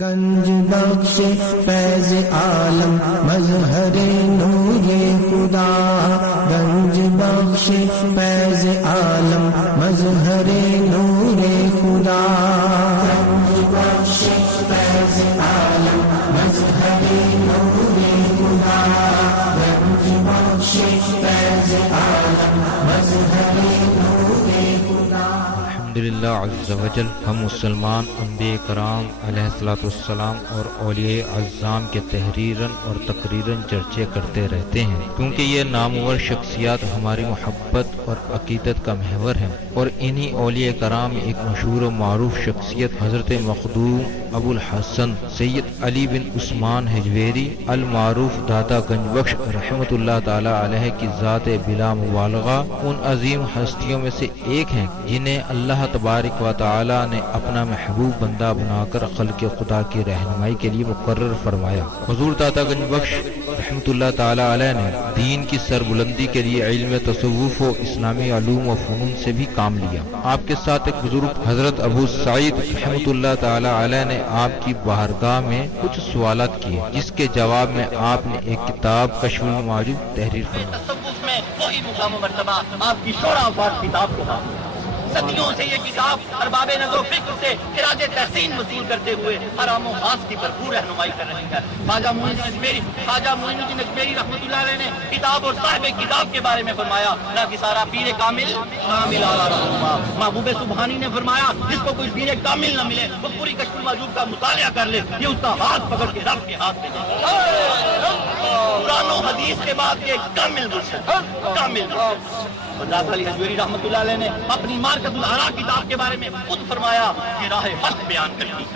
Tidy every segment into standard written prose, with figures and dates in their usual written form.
گنج بخش فیض عالم مظہر نور خدا، گنج بخش فیض عالم مظہر نور خدا، گنج بخش فیض عالم مظہر نور خدا، گنج بخش فیض عالم مظہر نور خدا۔ الحمدللہ عز وجل، ہم مسلمان انبیاء کرام علیہ الصلوۃ والسلام اور اولیاء اعظام کے تحریراً اور تقریراً چرچے کرتے رہتے ہیں، کیونکہ یہ نامور شخصیات ہماری محبت اور عقیدت کا محور ہیں، اور انہی اولیاء کرام میں ایک مشہور و معروف شخصیت حضرت مخدوم ابو الحسن سید علی بن عثمان حجویری المعروف داتا گنج بخش رحمۃ اللہ تعالی علیہ کی ذات بلا مبالغہ ان عظیم ہستیوں میں سے ایک ہیں جنہیں اللہ تبارک و تعالی نے اپنا محبوب بندہ بنا کر خلق خدا کی رہنمائی کے لیے مقرر فرمایا۔ حضور داتا گنج بخش رحمۃ اللہ تعالی علیہ نے دین کی سربلندی کے لیے علم تصوف و اسلامی علوم و فنون سے بھی کام لیا۔ آپ کے ساتھ ایک بزرگ حضرت ابو سعید رحمۃ اللہ تعالی علیہ نے آپ کی بارگاہ میں کچھ سوالات کیے، جس کے جواب میں آپ نے ایک کتاب کشف المعجوب تحریر فرمائی۔ تصوف میں وہی مقام و مرتبہ آپ کی شورا آفات کتاب کو حاصل ہے۔ صدیوں سے یہ کتاب ارباب نظر و فکر سے خراج تحسین وصول کرتے ہوئے حرام و خاص کی بھرپور رہنمائی کر رہی ہے۔ خواجہ معین الدین اجمیری رحمۃ اللہ علیہ نے کتاب اور صاحب کتاب کے بارے میں فرمایا، نہ کہ سارا پیر کامل اعلیٰ رہنما۔ محبوب سبحانی نے فرمایا، جس کو کوئی پیر کامل نہ ملے وہ پوری کشف المعجوب کا مطالعہ کر لے، یہ اس کا ہاتھ پکڑ کے رب کے ہاتھ میں دے۔ قرآن و حدیث کے بعد یہ کامل مرشد، کامل مرشد۔ داتا علی حجویری رحمۃ اللہ علیہ نے اپنی مارکت الآراء کتاب کے بارے میں خود فرمایا کہ راہ حق بیان کرتی ہے۔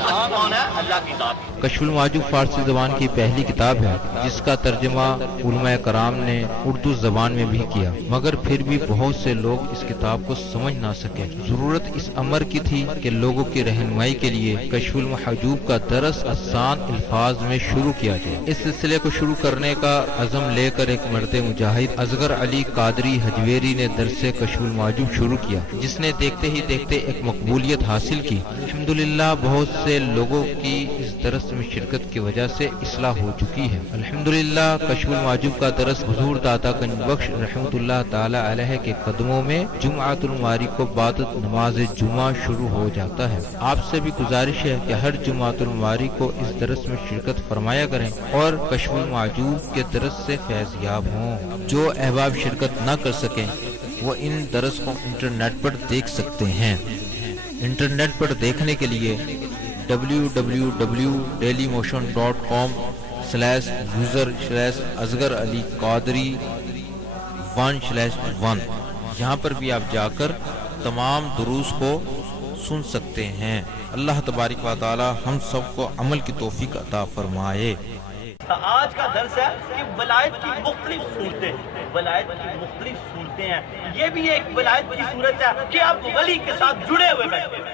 حق کون ہے؟ اللہ کی ذات۔ کشف المعجوب فارسی زبان کی پہلی کتاب ہے جس کا ترجمہ علماء کرام نے اردو زبان میں بھی کیا، مگر پھر بھی بہت سے لوگ اس کتاب کو سمجھ نہ سکے۔ ضرورت اس امر کی تھی کہ لوگوں کی رہنمائی کے لیے کشف المحجوب کا درس آسان الفاظ میں شروع کیا جائے۔ اس سلسلے کو شروع کرنے کا عزم لے کر ایک مرد مجاہد اصغر علی قادری حجویری نے درس کشف المعجوب شروع کیا، جس نے دیکھتے ہی دیکھتے ایک مقبولیت حاصل کی۔ الحمدللہ بہت سے لوگوں کی اس درس میں شرکت کی وجہ سے اصلاح ہو چکی ہے۔ الحمدللہ کشف المعجوب کا درس حضور داتا گنج بخش رحمۃ اللہ تعالی علیہ کے قدموں میں جمعۃ المواری کو بعد نماز جمعہ شروع ہو جاتا ہے۔ آپ سے بھی گزارش ہے کہ ہر جمعۃ المواری کو اس درس میں شرکت فرمایا کریں اور کشف المعجوب کے درس سے فیض یاب ہوں۔ جو احباب شرکت نہ کر سکیں وہ ان درس کو انٹرنیٹ پر دیکھ سکتے ہیں۔ انٹرنیٹ پر دیکھنے کے لیے www.dailymotion.com/user/اصغر علی قادری 1/1 یہاں پر بھی آپ جا کر تمام دروس کو سن سکتے ہیں۔ اللہ تبارک و تعالی ہم سب کو عمل کی توفیق عطا فرمائے۔ آج کا درس ہے کہ ولایت کی مختلف صورتیں، ولایت کی مختلف صورتیں ہیں۔ یہ بھی ایک ولایت کی صورت ہے کہ آپ ولی کے ساتھ جڑے ہوئے بیٹھے ہیں۔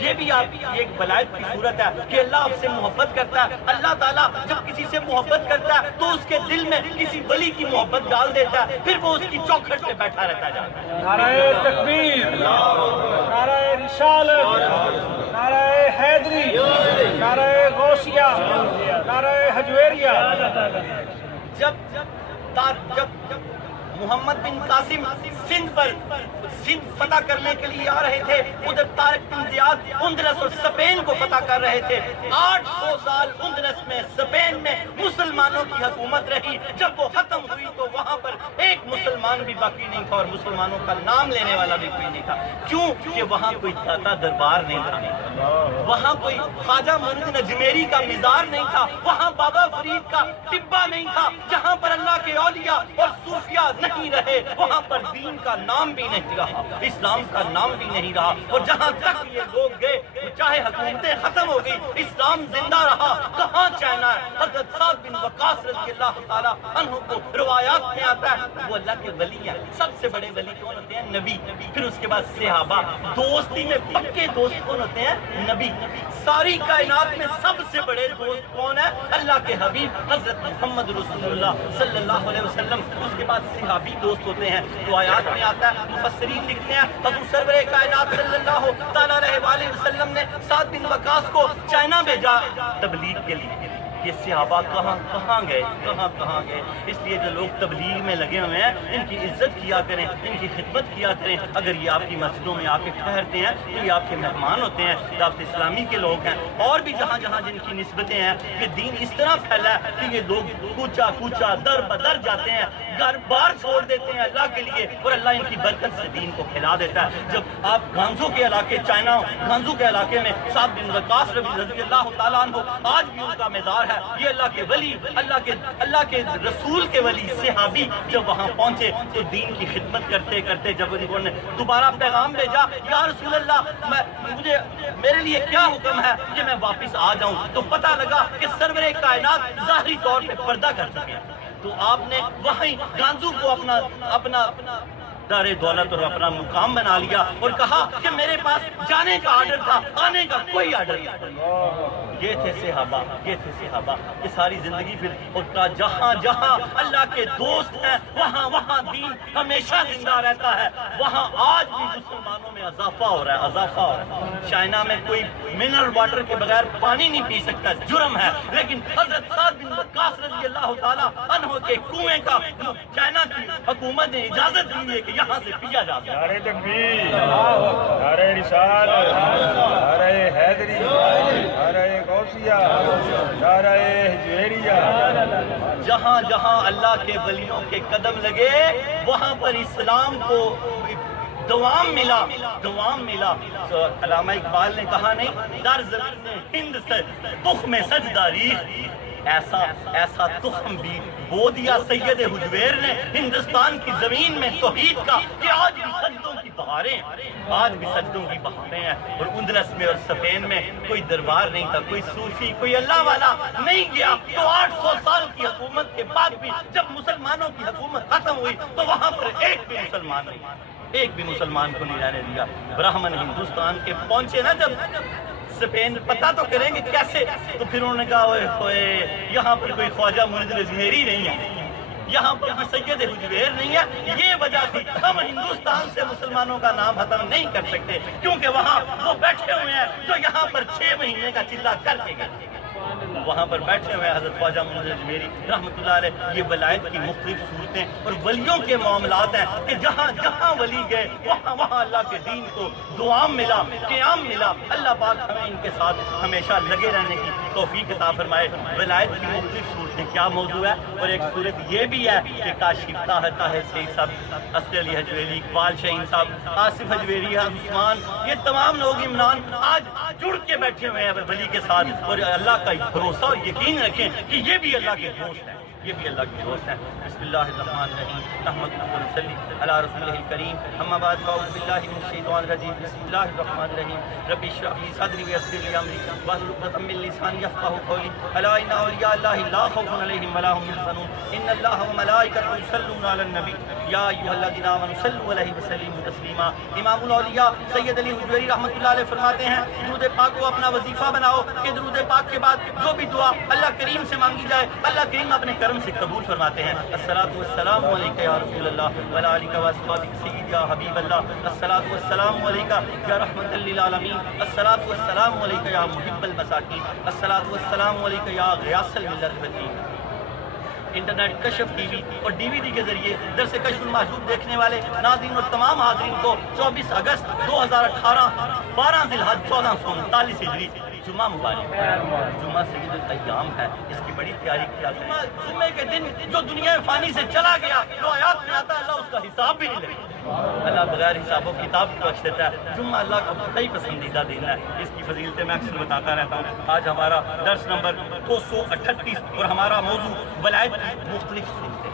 یہ بھی آپ کی ایک ولایت کی صورت ہے کہ اللہ آپ سے محبت کرتا ہے۔ اللہ تعالیٰ جب کسی سے محبت کرتا ہے تو اس کے دل میں کسی ولی کی محبت ڈال دیتا ہے، پھر وہ اس کی چوکھٹ پہ بیٹھا رہتا جاتا ہے۔ نعرہ تکبیر، نعرہ رسالت، نعرہ حیدری، نعرہ غوثیہ، نعرہ حجویریہ۔ جب محمد بن قاسم سندھ فتح کرنے کے لیے آ رہے تھے، ادھر طارق بن زیاد اندلس اور اسپین کو فتح کر رہے تھے۔ 800 سال اندلس میں اسپین میں مسلمانوں کی حکومت رہی۔ جب وہ ختم ہوئی تو وہاں پر ایک مسلمان بھی باقی نہیں تھا اور مسلمانوں کا نام لینے والا بھی کوئی نہیں تھا۔ کیوں؟ کہ وہاں کوئی داتا دربار نہیں تھا، وہاں کوئی خواجہ معین الدین اجمیری کا مزار نہیں تھا، وہاں بابا فرید کا ٹبہ نہیں تھا۔ جہاں پر اللہ کے اولیاء اور صوفیاء نہیں رہے وہاں پر دین کا نام بھی نہیں رہا، اسلام کا نام بھی نہیں رہا۔ اور جہاں تک یہ لوگ گئے چاہے حکومتیں ختم ہو گئی، اسلام زندہ رہا۔ کہاں چینا ہے؟ حضرت سعد بن وقاص رضی اللہ تعالیٰ عنہ کو روایات میں آتا ہے وہ اللہ کے ولی ہیں. سب سے بڑے ولی کون ہوتے ہیں؟ نبی. پھر اس کے بعد صحابہ. دوستی میں پکے دوست کون ہوتے ہیں؟ نبی. ساری کائنات میں سب سے بڑے دوست کون ہیں؟ اللہ کے حبیب حضرت محمد رسول اللہ صلی اللہ علیہ وسلم. اس کے بعد صحابی دوست ہوتے ہیں. تو آیات میں آتا ہے, مفسرین لکھتے ہیں حضور سرور کائنات صلی اللہ تعالیٰ علیہ وسلم نے سعد بن وقاص کو چائنا بھیجا تبلیغ کے لیے. یہ صحابہ کہاں گئے؟ اس لیے جو لوگ تبلیغ میں لگے ہوئے ہیں ان کی عزت کیا کریں, ان کی خدمت کیا کریں. اگر یہ آپ کی مسجدوں میں آ کے ٹھہرتے ہیں تو یہ آپ کے مہمان ہوتے ہیں, دعوت اسلامی کے لوگ ہیں. اور بھی جہاں جہاں جن کی نسبتیں ہیں, یہ دین اس طرح پھیلا ہے کہ یہ لوگ کوچا در بدر جاتے ہیں, گھر بار چھوڑ دیتے ہیں اللہ کے لیے, اور اللہ ان کی برکت سے دین کو کھلا دیتا ہے. جب آپ گانزو کے علاقے, چائنا گانزو کے علاقے میں سعد بن وقاص رضی اللہ تعالیٰ عنہ, آج بھی ان کا مزار ہے. یہ اللہ کے ولی, اللہ کے رسول کے ولی صحابی جب وہاں پہنچے تو دین کی خدمت کرتے کرتے جب انہوں نے دوبارہ پیغام بھیجا, یا رسول اللہ میرے لیے کیا حکم ہے کہ میں واپس آ جاؤں, تو پتہ لگا کہ سرور کائنات ظاہری طور پہ پردہ کر چکے ہیں. تو آپ نے وہیں گانزو کو اپنا دار دولت اور اپنا مقام بنا لیا, اور کہا کہ میرے پاس جانے کا آرڈر تھا, آنے کا کوئی آرڈر نہیں. یہ تھے صحابہ کہ ساری زندگی پھر, اور جہاں جہاں اللہ کے دوست ہیں وہاں دین ہمیشہ زندہ رہتا ہے. وہاں آج بھی مسلمانوں میں اضافہ ہو رہا ہے. چائنا میں کوئی منرل واٹر کے بغیر پانی نہیں پی سکتا, جرم ہے. لیکن حضرت سعد بن وقاص رضی اللہ تعالیٰ عنہ کے کنویں کا چائنا کی حکومت نے اجازت دی ہے کہ یہاں سے پیا جا سکتا ہے. نعرہ تکبیر, نعرہ رسالت, نعرہ حیدری, نعرہ غوثیہ, نعرہ حجویریہ. جہاں جہاں اللہ کے ولیوں کے قدم لگے وہاں پر اسلام کو دوام ملا. علامہ اقبال نے کہا نہیں, در زمین ہند سے تخم سجدہ ریخت, ایسا تخم بھی بو دیا سید حجویر نے ہندوستان کی زمین میں توحید کا, کہ آج بھی سجدوں کی بہاریں ہیں. اور اندلس میں اور اسپین میں کوئی دربار نہیں تھا, کوئی صوفی, کوئی اللہ والا نہیں گیا. تو 800 سال کی حکومت کے بعد بھی جب مسلمانوں کی حکومت ختم ہوئی تو وہاں پر ایک بھی مسلمان کو نہیں رہنے دیا. برہمن ہندوستان کے پہنچے نا جب اسپین, پتہ تو کریں گے کیسے, تو پھر انہوں نے کہا اوئے یہاں پر کوئی خواجہ مرید اجمیری نہیں ہے, یہاں پر کوئی سید حجویر نہیں ہے. یہ وجہ تھی ہم ہندوستان سے مسلمانوں کا نام ختم نہیں کر سکتے, کیونکہ وہاں وہ بیٹھے ہوئے ہیں جو یہاں پر 6 مہینے کا چلہ کر کے گئے. وہاں پر بیٹھے ہوئے حضرت خواجہ مرید اجمیری رحمۃ اللہ علیہ. یہ ولایت کی مختلف صورتیں اور ولیوں کے معاملات ہیں کہ جہاں جہاں ولی گئے وہاں اللہ کے دین کو دوام ملا, قیام ملا. اللہ پاک ہمیں ان کے ساتھ ہمیشہ لگے رہنے کی توفیق عطا فرمائے. ولایت کی مختلف صورتیں کیا موضوع ہے, اور ایک صورت یہ بھی ہے کہ کاشف طاہر سید صاحب, اسد علی حجویری, اقبال شاہین صاحب, آصف حجویری, عثمان, یہ تمام لوگ عمران آج جڑ کے بیٹھے ہوئے ہیں ولی کے ساتھ, اور اللہ کا بھروسہ اور یقین رکھیں کہ یہ بھی اللہ کے دوست ہیں. بسم اللہ الرحمن الرحیم, نحمدہ و نصلی علی رسولہ الکریم, اما بعد فاعوذ باللہ من الشیطان الرجیم. بسم اللہ الرحمن الرحیم, رب اشرح لی صدری ویسر لی امری واحلل عقدۃ من لسانی یفقهوا قولی. الا ان اولیاء اللہ لا خوف علیہم ولا هم یحزنون, ان اللہ وملائکتہ یصلون علی النبی یا ایھا الذین آمنوا صلوا علیہ وسلموا تسلیما. امام الاولیاء سید علی حجویری رحمۃ اللہ علیہ فرماتے ہیں, درود پاک کو اپنا وظیفہ بناؤ کہ درود پاک کے بعد جو بھی دعا اللہ کریم سے مانگی جائے اللہ کریم اپنے کرم سے قبول فرماتے ہیں. الصلاۃ والسلام علیک یا رسول اللہ وعلی آلک و اصحابک سید یا حبیب اللہ. الصلاۃ والسلام علیک یا رحمۃ للعالمین. الصلاۃ والسلام علیک یا محب المساکین. الصلاۃ والسلام علیک یا غیاث الملت والدین. انٹرنیٹ کشف ٹی وی اور DVD کے ذریعے درس کشف المحجوب دیکھنے والے ناظرین اور تمام حاضرین کو 24 اگست 2018 12 ذی الحج 1439 ہجری جمعہ مبارک. جمعہ سید الایام ہے, اس کی بڑی تیاری کیا جائے. جمعے کے دن جو دنیا فانی سے چلا گیا, جو آیات میں آتا ہے اللہ اس کا حساب بھی نہیں لے, اللہ بغیر حساب و کتاب کی بخش دیتا ہے. جمعہ اللہ کا بہت ہی پسندیدہ دن ہے, اس کی فضیلتیں میں اکثر بتاتا رہتا ہوں. آج ہمارا درس نمبر 238 اور ہمارا موضوع ولایت کی مختلف صورتیں.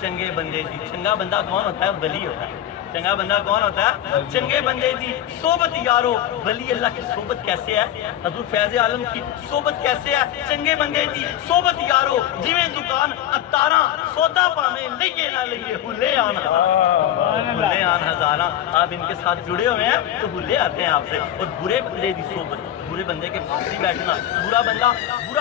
چنگے بندے. چنگا بندہ کون ہوتا ہے؟ ولی ہوتا ہے. چنگا بندہ کون ہوتا ہے؟ چنگے بندے دی صحبت یارو، ولی اللہ کی صحبت کیسے ہے؟ حضور فیض عالم کی صحبت کیسے ہے؟ چنگے بندے دی صحبت یارو، جویں دکان اتاراں سودا پاویں لئیے نہ لئیے ہلے آن ہزاراں۔ آپ ان کے ساتھ جڑے ہوئے ہیں تو ہلے آتے ہیں آپ سے۔ اور برے بندے دی صحبت، برے بندے کے پاس ہی بیٹھنا، برا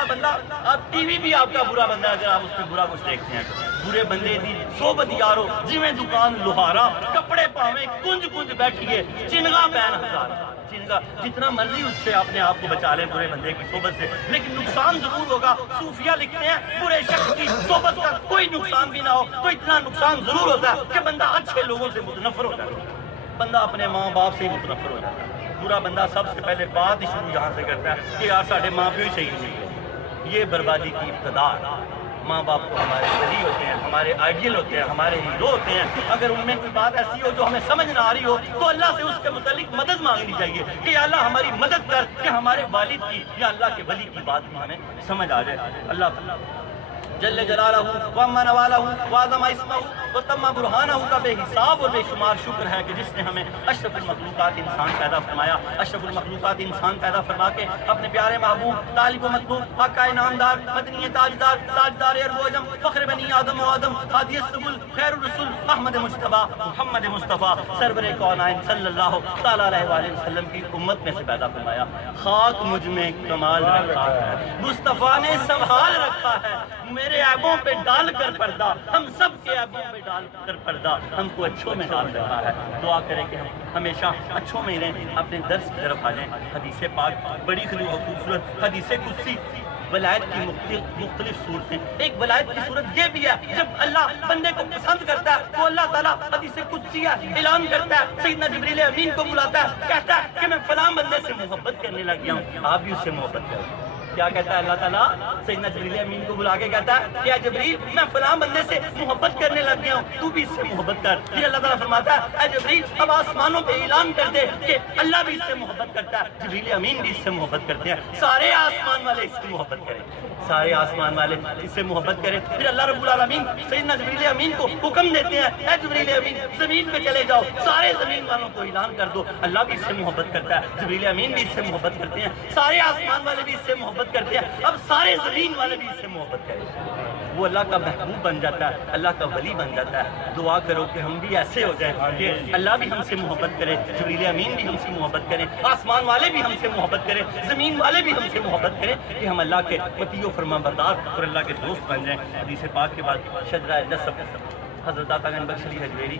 بندہ آپ ٹی وی بھی آپ کا برا بندہ اگر آپ اس پہ برا کچھ دیکھتے ہیں تو۔ برے بندے دی صحبت یارو، جویں دکان لوہارا، کپڑے پاویں کنج بیٹھیے چنگا پین ہزارا۔ چنگا جتنا مرضی اس سے اپنے آپ کو بچا لیں برے بندے کی صحبت سے، لیکن نقصان ضرور ہوگا۔ صوفیہ لکھتے ہیں برے شخص کی صحبت کا کوئی نقصان بھی نہ ہو تو اتنا نقصان ضرور ہوتا ہے کہ بندہ اچھے لوگوں سے متنفر ہو جاتا ہے، بندہ اپنے ماں باپ سے ہی متنفر ہو جاتا ہے۔ برا بندہ سب سے پہلے بات ہی شروع یہاں سے کرتا ہے کہ یار ساڑھے ماں پیو ہی صحیح نہیں ہے۔ یہ بربادی کی ابتدا ہے۔ ماں باپ کو ہمارے ولی ہوتے ہیں، ہمارے آئیڈیل ہوتے ہیں، ہمارے ہیرو ہوتے ہیں۔ اگر ان میں کوئی بات ایسی ہو جو ہمیں سمجھ نہ آ رہی ہو تو اللہ سے اس کے متعلق مدد مانگنی چاہیے کہ یا اللہ ہماری مدد کر کہ ہمارے والد کی یا اللہ کے ولی کی بات بھی ہمیں سمجھ آ جائے۔ اللہ جل جلالہ وعظم نوالہ وعظم اسمہ وتم برہانہ کا بے حساب اور بے شمار شکر ہے کہ جس نے ہمیں اشرف المخلوقات انسان پیدا فرمایا۔ اشرف المخلوقات انسان پیدا فرما کے اپنے پیارے محبوب طالب و مطلوب آقا انعامدار مدنی تاجدار تاجدار ارب و عجم فخر بنی آدم و آدم ہادی السبل خیر الرسل احمد مصطفیٰ محمد مصطفیٰ سرور کونین صلی اللہ تعالیٰ علیہ وآلہ وسلم کی امت میں سے پیدا فرمایا۔ خاک مجھ میں کمال رکھا ہے، مصطفیٰ نے سنبھال رکھا ہے، میرے عیبوں پہ ڈال کر پردہ، ہم سب کے عیبوں پہ ڈال کر پردہ، ہم کو اچھوں میں ڈال رکھا ہے۔ دعا کریں کہ ہم ہمیشہ اچھوں میں رہیں، اپنے درس کی طرف آ جائیں۔ حدیث پاک بڑی خوبصورت حدیث قدسی، ولایت کی مختلف صورتیں۔ ایک ولایت کی صورت یہ بھی ہے جب اللہ بندے کو پسند کرتا ہے تو اللہ تعالیٰ حدیث قدسیہ اعلان کرتا ہے، سیدنا جبریل امین کو بلاتا ہے، کہتا ہے کہ میں فلاں بندے سے محبت کرنے لگ گیا ہوں، آپ بھی اس سے محبت کریں۔ کیا کہتا ہے اللہ تعالیٰ؟ سیدنا جبریل امین کو بلا کے کہتا ہے کہ اے جبریل میں فلاں بندے سے محبت کرنے لگ گیا ہوں، تو بھی اس سے محبت کر۔ پھر اللہ تعالیٰ فرماتا ہے اے جبریل اب آسمانوں پہ اعلان کر دے کہ اللہ بھی اس سے محبت کرتا ہے، جبریل امین بھی اس سے محبت کرتے ہیں، سارے آسمان والے اس سے محبت کریں، سارے آسمان والے اس سے محبت کریں۔ پھر اللہ رب العالمین سیدنا جبریل امین کو حکم دیتے ہیں اے جبریل امین زمین پہ چلے جاؤ، سارے زمین والوں کو اعلان کر دو اللہ بھی اس سے محبت کرتا ہے، جبریل امین بھی اس سے محبت کرتے ہیں، سارے آسمان والے بھی اس سے محبت کرتے ہیں، اب سارے زمین والے بھی اس سے محبت کریں۔ وہ اللہ کا محبوب بن جاتا ہے، اللہ کا ولی بن جاتا ہے۔ دعا کرو کہ ہم بھی ایسے ہو جائیں کہ اللہ بھی ہم سے محبت کرے، جبریل امین بھی ہم سے محبت کرے، آسمان والے بھی ہم سے محبت کرے، زمین والے بھی ہم سے محبت کریں، کہ ہم اللہ کے مطیع و فرما بردار اور اللہ کے دوست بن جائیں۔ حدیث پاک کے بعد شجرہ نسب حضرت عطا گنج بخش علی حجویری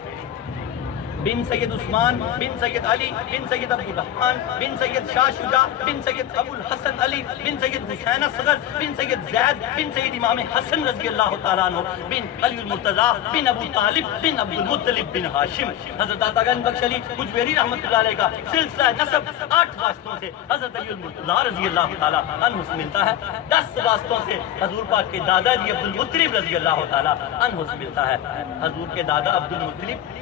بن سید عثمان بن سید علی بن سید عبدالرحمن بن سید شاہ شجاع بن سید ابو الحسن علی بن سید حسین اصغر بن سید زید بن سید امام حسن رضی اللہ تعالیٰ عنہ بن علی المرتضیٰ بن ابو طالب بن عبد المطلب بن ہاشم۔ حضرت عطا گنج بخش علی حجویری رحمۃ اللہ علیہ کا سلسلہ نسب 8 واسطوں سے حضرت علی المرتضیٰ رضی اللہ تعالیٰ عنہ سے ملتا ہے، 10 واسطوں سے حضور پاک کے دادا جی عبد المطلب رضی اللہ تعالیٰ عنہ سے ملتا ہے۔ حضور کے دادا عبد المطلب،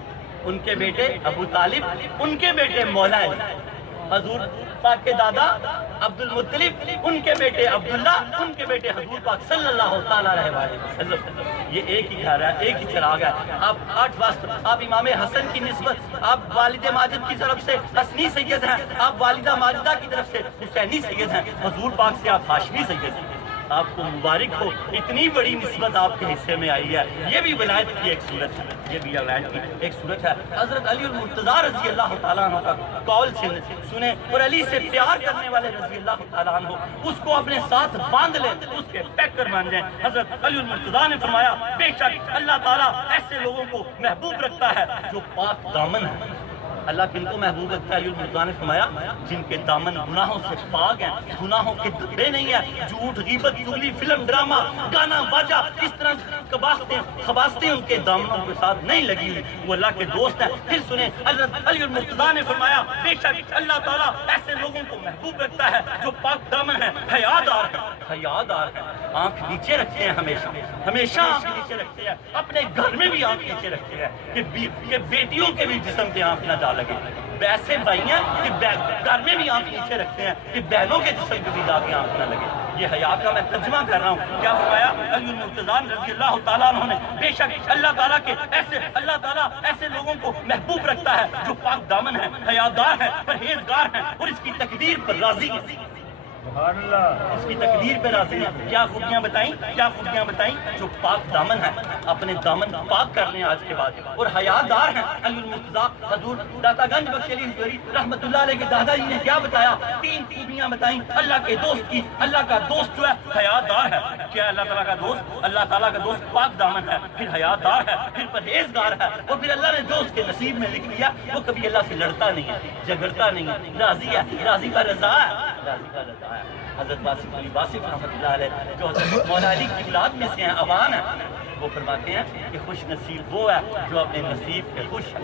ان کے بیٹے ابو طالب، ان کے بیٹے مولا علی، حضور پاک کے دادا عبد المطلب، ان کے بیٹے عبداللہ، ان کے بیٹے حضور پاک صلی اللہ تعالیٰ علیہ وآلہ وسلم۔ یہ ایک ہی گھر ہے، ایک ہی چراغ ہے۔ آپ 8 واسطے، آپ امام حسن کی نسبت، آپ والد ماجد کی طرف سے حسنی سید ہیں، آپ والدہ ماجدہ کی طرف سے حسینی سید ہیں، حضور پاک سے آپ ہاشمی سید ہیں۔ آپ کو مبارک ہو، اتنی بڑی نسبت آپ کے حصے میں آئی ہے۔ یہ بھی ولایت کی ایک صورت ہے، یہ بھی ولایت کی ایک صورت ہے۔ حضرت علی المرتضیٰ رضی اللہ تعالیٰ عنہ کا قول سنیں اور علی سے پیار کرنے والے رضی اللہ تعالیٰ عنہ اس کو اپنے ساتھ باندھ لیں، اس کے پیکر بن جائیں۔ حضرت علی المرتضیٰ نے فرمایا بے شک اللہ تعالیٰ ایسے لوگوں کو محبوب رکھتا ہے جو پاک دامن ہے۔ اللہ کن کو محبوب رکھتا ہے؟ علی المرتضیٰ نے فرمایا جن کے دامن گناہوں سے پاک ہیں، گناہوں کے دبے نہیں ہیں، جھوٹ غیبت چغلی فلم ڈرامہ گانا باجا اس طرح خباستیں ان کے دامنوں کے ساتھ نہیں لگی ہوئی، وہ اللہ کے دوست ہیں۔ پھر سنیں حضرت علی المرتضیٰ نے فرمایا بے شک اللہ تعالیٰ ایسے لوگوں کو محبوب رکھتا ہے جو پاک دامن ہے، حیادار ہے، حیادار ہے، آنکھ نیچے رکھتے ہیں، ہمیشہ آنکھ نیچے رکھتے ہیں، اپنے گھر میں بھی آنکھ نیچے رکھتے ہیں کہ بیٹیوں کے بھی جسم پہ آنکھ نہ ڈال لگے۔ ویسے بھائی ہیں کہ گھر میں بھی آنکھ نیچے رکھتے ہیں کہ بہنوں کے جسم پہ بھی جا کے آنکھ نہ لگے۔ یہ حیا کا میں ترجمہ کر رہا ہوں. کیا فرمایا علی المرتضیٰ رضی اللہ تعالیٰ عنہ نے؟ بے شک اللہ تعالیٰ کے اللہ تعالیٰ ایسے لوگوں کو محبوب رکھتا ہے جو پاک دامن ہے، حیادار ہے، پرہیزگار ہے اور اس کی تقدیر پر راضی ہے. سبحان اللہ. اس کی تقدیر پہ راضی ہیں. کیا خوبیاں بتائیں؟ کیا خوبیاں بتائیں؟ جو پاک دامن ہے، اپنے دامن پاک کر لیں آج کے بعد، اور حیادار ہیں. علی المرتضیٰ حضور داتا گنج بخش علی حضوری رحمت اللہ علیہ کے دادا جی نے کیا بتایا؟ 3 خوبیاں بتائیں اللہ کے دوست کی. اللہ کا دوست جو ہے حیادار ہے. کیا اللہ تعالیٰ کا دوست؟ اللہ تعالیٰ کا دوست پاک دامن ہے، پھر حیادار ہے، پھر پرہیزگار ہے، اور پھر اللہ نے جو اس کے نصیب میں لکھ لیا وہ کبھی اللہ سے لڑتا نہیں ہے، جھگڑتا نہیں ہے، راضی ہے. راضی کا رضا ہے، راضی کا رضا ہے. حضرت واصف علی واصف رحمۃ اللہ علیہ جو حضرت مولا علی کی اولاد میں سے ہیں، اوان ہیں، وہ فرماتے ہیں کہ خوش نصیب وہ ہے جو اپنے نصیب پہ خوش ہے.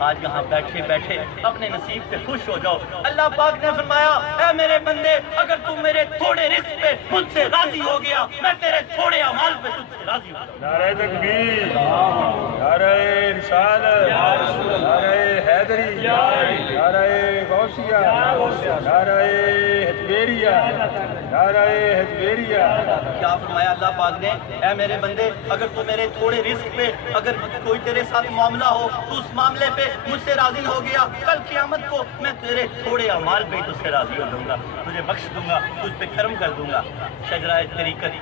آج یہاں بیٹھے بیٹھے اپنے نصیب پہ خوش ہو جاؤ. اللہ پاک نے فرمایا اے میرے بندے، اگر تم میرے تھوڑے رزق پہ مجھ سے راضی ہو گیا، میں تیرے تھوڑے اعمال پہ تجھ سے راضی ہو جاؤں. نعرہ تکبیر، نعرہ رسالت، نعرہ حیدری، نعرہ غوثیہ، نعرہ حجویریہ، نعرہ حجویریہ. کیا فرمایا اللہ پاک نے؟ اے میرے بندے، اگر تو میرے تھوڑے رزق پہ اگر کوئی تیرے ساتھ معاملہ ہو تو اس معاملے پہ مجھ سے راضی ہو گیا، کل قیامت کو میں تیرے تھوڑے اعمال پہ تجھ سے راضی ہو جاؤں گا، تجھے بخش دوں گا، تجھ پہ کرم کر دوں گا. شجرہ طریقت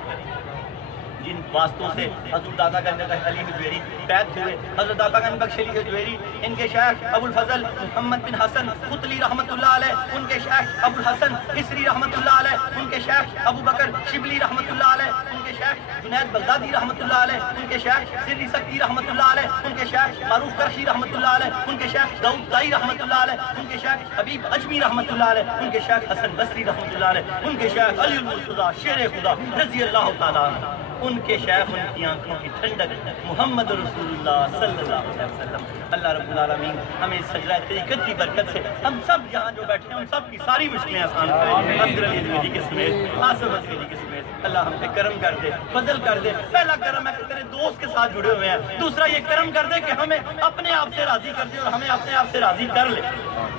جن واسطوں سے حضرت داتا گنج بخش علی حجویری بیعت ہوئے، حضرت داتا گنج بخش علی حجویری، ان کے شیخ ابو الفضل محمد بن حسن قطلی رحمۃ اللہ علیہ، ان کے شیخ ابو الحسن حصری رحمۃ اللہ علیہ، ان کے شیخ ابو بکر شبلی رحمۃ اللہ علیہ، ان کے شیخ جنید بغدادی رحمۃ اللہ علیہ، ان کے شیخ سری سکتی رحمۃ اللہ علیہ، ان کے شیخ معروف کرشی رحمۃ اللہ علیہ، ان کے شیخ داؤد طائی رحمۃ اللہ علیہ، ان کے شیخ حبیب اجمی رحمۃ اللہ علیہ، ان کے شیخ حسن بصری رحمۃ اللہ علیہ، ان کے شیخ علی المرتضیٰ شیر خدا رضی اللہ تعالیٰ عنہ، ان کے شیخ، ان کی آنکھوں کی ٹھنڈک محمد رسول اللہ صلی اللہ علیہ وسلم. اللہ رب العالمین ہمیں سجدہ طریقت کی برکت سے ہم سب یہاں جو بیٹھے ہیں ان سب کی ساری مشکلیں آسان کرے. اصغر علی حجویری کے سمیت، آصف علی کے سمیت اللہ ہم پہ کرم کر دے، فضل کر دے. پہلا کرم ہے کہ تیرے دوست کے ساتھ جڑے ہوئے ہیں. دوسرا یہ کرم کر دے کہ ہمیں اپنے آپ سے راضی کر دے اور ہمیں اپنے آپ سے راضی کر لے،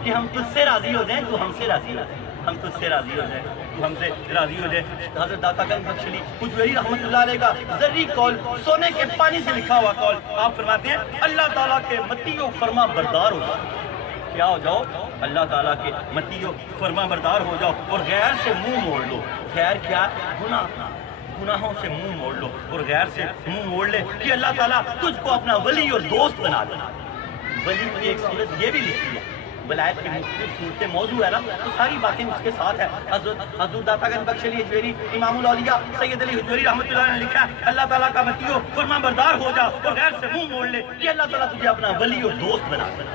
کہ ہم تجھ سے راضی ہو جائیں، تو ہم سے راضی ہو جائیں، ہم تجھ سے راضی ہو جائیں، تو ہم سے راضی ہو جائے. حضرت داتا گنج بخش علی حجویری رحمۃ اللہ علیہ کا زرعی قول، سونے کے پانی سے لکھا ہوا قول. آپ فرماتے ہیں اللہ تعالیٰ کے مطیع و فرما بردار ہو جاؤ. کیا ہو جاؤ؟ اللہ تعالیٰ کے مطیع و فرما بردار ہو جاؤ اور غیر سے منہ موڑ لو. غیر کیا؟ گناہوں سے منہ موڑ لو اور غیر سے منہ موڑ لے کہ اللہ تعالیٰ تجھ کو اپنا ولی اور دوست بنا دے. ولی کی ایک صورت یہ بھی لکھی ہے، ولایت کی مختلف صورتیں موضوع ہے نا، تو ساری باتیں اس کے ساتھ ہے. حضرت داتا گنج بخش علی حجویری امام الاولیاء سید علی حجویری رحمۃ اللہ نے لکھا ہے اللہ تعالیٰ کا مطیع و فرما بردار ہو جا اور غیر سے منہ موڑ لے کہ اللہ تعالیٰ تجھے اپنا ولی اور دوست بنا دے.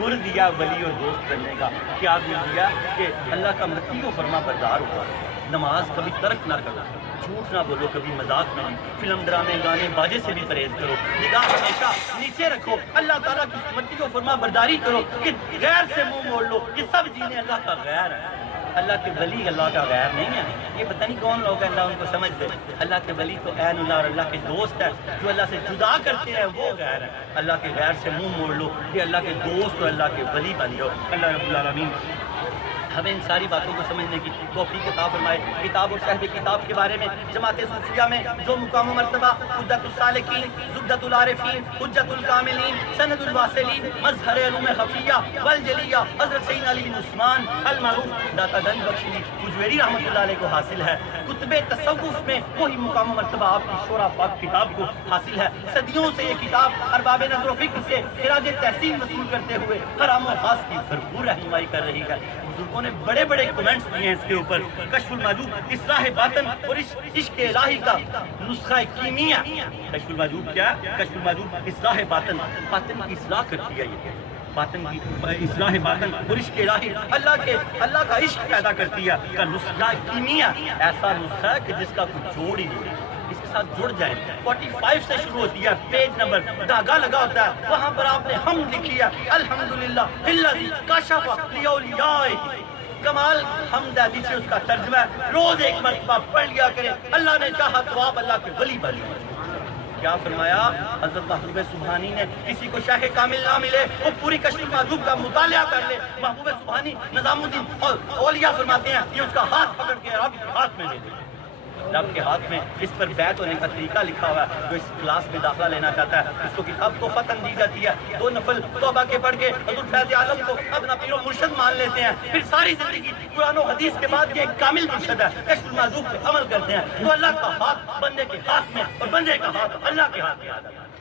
گر دیا ولی اور دوست بننے کا. کیا گر دیا؟ کہ اللہ کا مطیع و فرما بردار ہوگا. نماز کبھی ترک نہ کرو، جھوٹ نہ بولو، کبھی مذاق نہ نہیں، فلم ڈرامے گانے باجے سے بھی پرہیز کرو، نگاہ ہمیشہ نیچے رکھو، اللہ تعالیٰ کی مطیع و فرما برداری کرو کہ غیر سے منہ موڑ لو. یہ سب چیزیں اللہ کا غیر ہے. اللہ کے ولی اللہ کا غیر نہیں ہے. یہ پتہ نہیں کون لوگ ہیں اللہ ان کو سمجھ دے. اللہ کے ولی تو عین اللہ اور اللہ کے دوست ہے، جو اللہ سے جدا کرتے ہیں وہ غیر ہے. اللہ کے غیر سے منہ موڑ لو کہ اللہ کے دوست اور اللہ کے ولی بن جاؤ. اللہ رب العالمین ہمیں ان ساری باتوں کو سمجھنے کی توفیق عطا فرمائے. کتاب اور صاحب کتاب کے بارے میں جماعت صوفیہ میں جو مقام و مرتبہ حجت السالکین، زبدۃ العارفین، حجت الکاملین، سند الواصلین، مظہر علوم خفیہ والجلیہ حضرت سیدنا علی بن عثمان المعروف داتا گنج بخش علی حجویری رحمۃ اللہ علیہ کو حاصل ہے. کتب تصوف میں وہی مقام و مرتبہ آپ کی شورا پاک کتاب کو حاصل ہے. صدیوں سے یہ کتاب ارباب نظر و فکر سے خراج تحسین وصول کرتے ہوئے حرام و خاص کی بھرپور رہنمائی کر رہی ہے. بزرگوں نے بڑے بڑے کمنٹس دیے ہیں اس کے اوپر. کشف المحجوب اصلاح باطن اور عشق الہی کا نسخہ کیمیا. کشف المحجوب کیا؟ کشف المحجوب اصلاح باطن، باطن کی اصلاح کرتی ہے. یہ باطن کی اصلاح باطن اور عشق الہی اللہ کا عشق پیدا کرتی ہے کا نسخہ کیمیا. ایسا نسخہ ہے کہ جس کا کوئی جوڑ ہی نہیں، اس کے ساتھ جڑ جائیں. 45 سے شروع ہوتی ہے، پیج نمبر دھاگا لگا ہوتا ہے، وہاں پر آپ نے حمد لکھی ہے الحمدللہ الذی کشف لاولیائہ. کمال حمد ہے، نیچے اس کا ترجمہ ہے. روز ایک مرتبہ پڑھ لیا کرے، اللہ نے چاہا تو آپ اللہ کے ولی بن جائیں. کیا فرمایا حضرت محبوب سبحانی نے کسی کو شیخ کامل نہ ملے وہ پوری کشف المحجوب کا مطالعہ کر لے. محبوب سبحانی نظام الدین اور اولیاء فرماتے ہیں کہ اس کا ہاتھ پکڑ کے رب کے ہاتھ میں لے دے. رب کے ہاتھ میں اس پر بیعت ہونے کا طریقہ لکھا ہوا ہے. جو اس کلاس میں داخلہ لینا چاہتا ہے اس کو کتاب تحفۃً دی جاتی ہے. 2 نفل توبہ کے پڑھ کے حضور فیض عالم کو اپنا پیر و مرشد مان لیتے ہیں. پھر ساری زندگی قرآن و حدیث کے بعد یہ ایک کامل مرشد ہے. کشف المحجوب پہ عمل کرتے ہیں تو اللہ کا ہاتھ بندے کے ہاتھ میں اور بندے کا ہاتھ اللہ کے ہاتھ میں آ جاتا ہے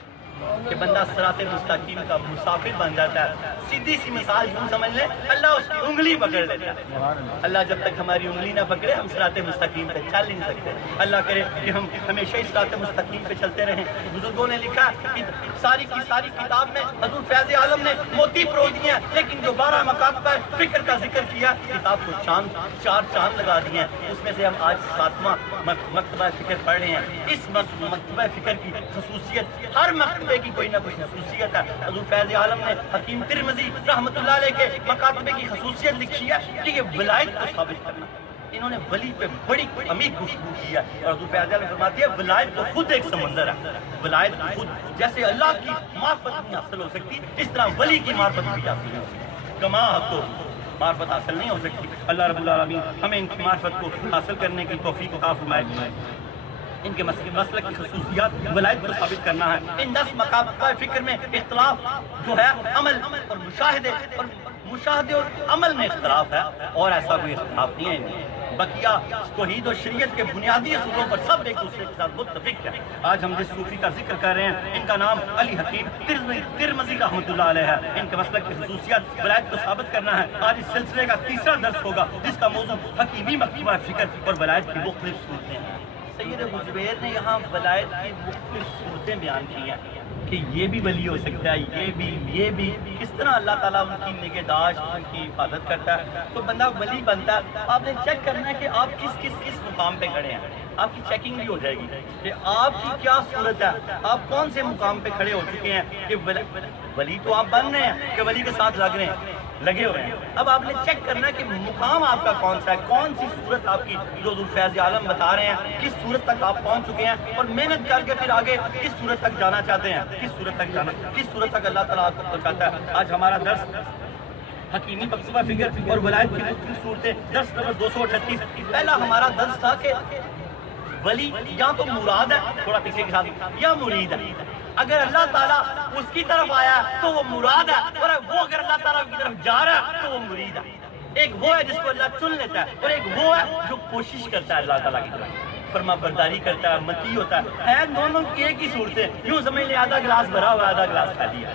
کہ بندہ صراط مستقیم کا مسافر بن جاتا ہے. سیدھی سی مثال یوں سمجھ لیں, اللہ اس کی انگلی پکڑ لیتا ہے. اللہ جب تک ہماری انگلی نہ پکڑے ہم صراط مستقیم پہ چل نہیں سکتے. اللہ کرے کہ ہم ہمیشہ ہی صراط مستقیم پہ چلتے رہیں. بزرگوں نے لکھا کہ ساری کی ساری کتاب میں حضور فیض عالم نے موتی پرو دیے ہیں, لیکن جو 12 مقام پر فکر کا ذکر کیا کتاب کو چار چاند لگا دیے ہیں. اس میں سے ہم آج 7واں مکتبہ فکر پڑھ رہے ہیں. اس مکتبہ فکر کی خصوصیت, ہر مکتبہ کی کوئی نہ کوئی خصوصیت ہے. حضور فیض عالم نے حکیم ترمذی رحمۃ اللہ علیہ کے مکاتبے کی خصوصیت لکھی ہے کہ یہ ولایت کو ثابت کرنا. انہوں نے ولی پہ بڑی عمیق گفتگو کی ہے اور حضور فیض عالم فرماتی ہے ولایت تو خود ایک سمندر ہے. ولایت خود جیسے اللہ کی معرفت نہیں حاصل ہو سکتی اس طرح ولی کی معرفت بھی حاصل نہیں ہو سکتی. کما تو معرفت حاصل نہیں ہو سکتی. اللہ رب العالمین ہمیں ان کی معرفت کو حاصل کرنے کی توفیق عطا فرمائے. ان کے مسلک کی خصوصیات ولایت کو ثابت کرنا ہے. ان 10 مقامات فکر میں اختلاف جو ہے عمل اور مشاہدے اور عمل میں اختلاف ہے, اور ایسا کوئی اختلاف نہیں ہے. بقیہ توحید و شریعت کے بنیادی اصولوں پر سب ایک دوسرے کے ساتھ متفق ہے. آج ہم جس صوفی کا ذکر کر رہے ہیں ان کا نام علی حکیم ترمذی رحمۃ اللہ علیہ ہے. ان کے مسلک کی خصوصیات ولایت کو ثابت کرنا ہے. آج اس سلسلے کا 3را درس ہوگا جس کا موضوع حکیمی مکتبہ فکر اور ولایت کی مختلف صورتیں ہیں. سید حجویر نے یہاں ولایت کی مختلف صورتیں بیان کی ہیں کہ یہ بھی ولی ہو سکتا ہے, یہ بھی کس طرح اللہ تعالیٰ ان کی نگہداشت ان کی حفاظت کرتا ہے تو بندہ ولی بنتا ہے. آپ نے چیک کرنا ہے کہ آپ کس مقام پہ کھڑے ہیں. آپ کی چیکنگ بھی ہو جائے گی کہ آپ کی کیا صورت ہے, آپ کون سے مقام پہ کھڑے ہو چکے ہیں. کہ ولی تو آپ بن رہے ہیں کہ ولی کے ساتھ لگے ہوئے ہیں. اب آپ نے چیک کرنا ہے کہ مقام آپ کا کون سا ہے, کون سی صورت آپ کی جو حضور فیض عالم بتا رہے ہیں کس صورت تک آپ پہنچ چکے ہیں, اور محنت کر کے پھر آگے کس صورت تک جانا چاہتے ہیں, کس صورت تک اللہ تعالیٰ آپ کو پہنچاتا ہے. آج ہمارا درس حکیمی مکتبہ فکر اور ولایت کی مختلف صورتیں. درس نمبر 238. پہلا ہمارا درس تھا کہ ولی یا تو مراد ہے, تھوڑا پیچھے کے ساتھ, یا مرید ہے. اگر اللہ تعالیٰ اس کی طرف آیا تو وہ مراد ہے, اور وہ اگر اللہ تعالیٰ کی طرف جا رہا ہے تو وہ مرید ہے. ایک وہ ہے جس کو اللہ چن لیتا ہے, اور ایک وہ ہے جو کوشش کرتا ہے اللہ تعالیٰ کی طرف, فرما برداری کرتا ہے, متی ہوتا ہے. دونوں کی ایک ہی صورتیں. یوں سمجھ لیں آدھا گلاس بھرا ہوا آدھا گلاس خالی ہے.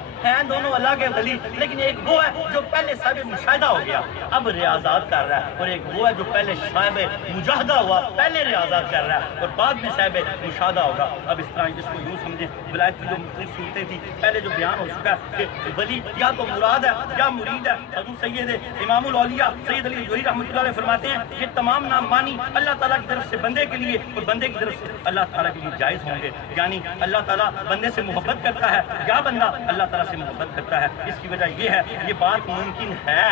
دونوں اللہ کے ولی, لیکن ایک وہ ہے جو پہلے صاحب مشاہدہ ہو گیا اب ریاضات کر رہا ہے, اور ایک وہ ہے جو پہلے صاحب مجاہدہ ہوا پہلے ریاضات کر رہا ہے اور بعد میں صاحب مشاہدہ ہوگا. اب اس طرح اس کو یوں سمجھیں ولایت کی جو مختلف صورتیں تھیں پہلے جو بیان ہو چکا ہے کہ ولی یا تو مراد ہے یا مرید ہے. حضور سید امام الاولیاء سید علی حجویری رحمۃ اللہ علیہ فرماتے ہیں یہ تمام نام مانی اللہ تعالیٰ کی طرف سے بندے کے لیے اور بندے کی طرف سے اللہ تعالیٰ کے لیے جائز ہوں گے. یعنی اللہ تعالیٰ بندے سے محبت کرتا ہے یا بندہ اللہ تعالیٰ سے محبت کرتا ہے. اس کی وجہ یہ ہے یہ بات ممکن ہے.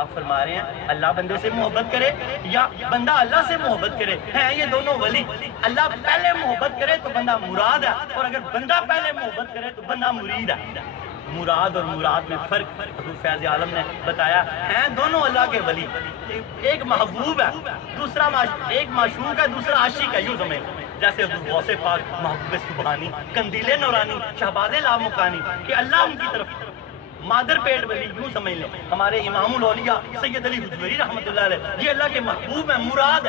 آپ فرما رہے ہیں اللہ بندے سے محبت کرے یا بندہ اللہ سے محبت کرے, یہ دونوں ولی. اللہ پہلے محبت کرے تو بندہ مراد ہے, اور اگر بندہ پہلے محبت کرے تو بندہ مرید ہے. مراد اور مراد میں فرق حضور فیض عالم نے بتایا. ہیں دونوں اللہ کے ولی, ایک محبوب ہے دوسرا ایک معشوق ہے دوسرا عاشق ہے. یوں سمجھ جیسے حضور غوث پاک محبوب سبحانی قندیل نورانی شہباز لامکانی کہ اللہ ان کی طرف مادر پیٹ ولی. یوں سمجھ لیں ہمارے امام الاولیاء سید علی حجویری رحمۃ اللہ علیہ یہ اللہ کے محبوب ہیں, مراد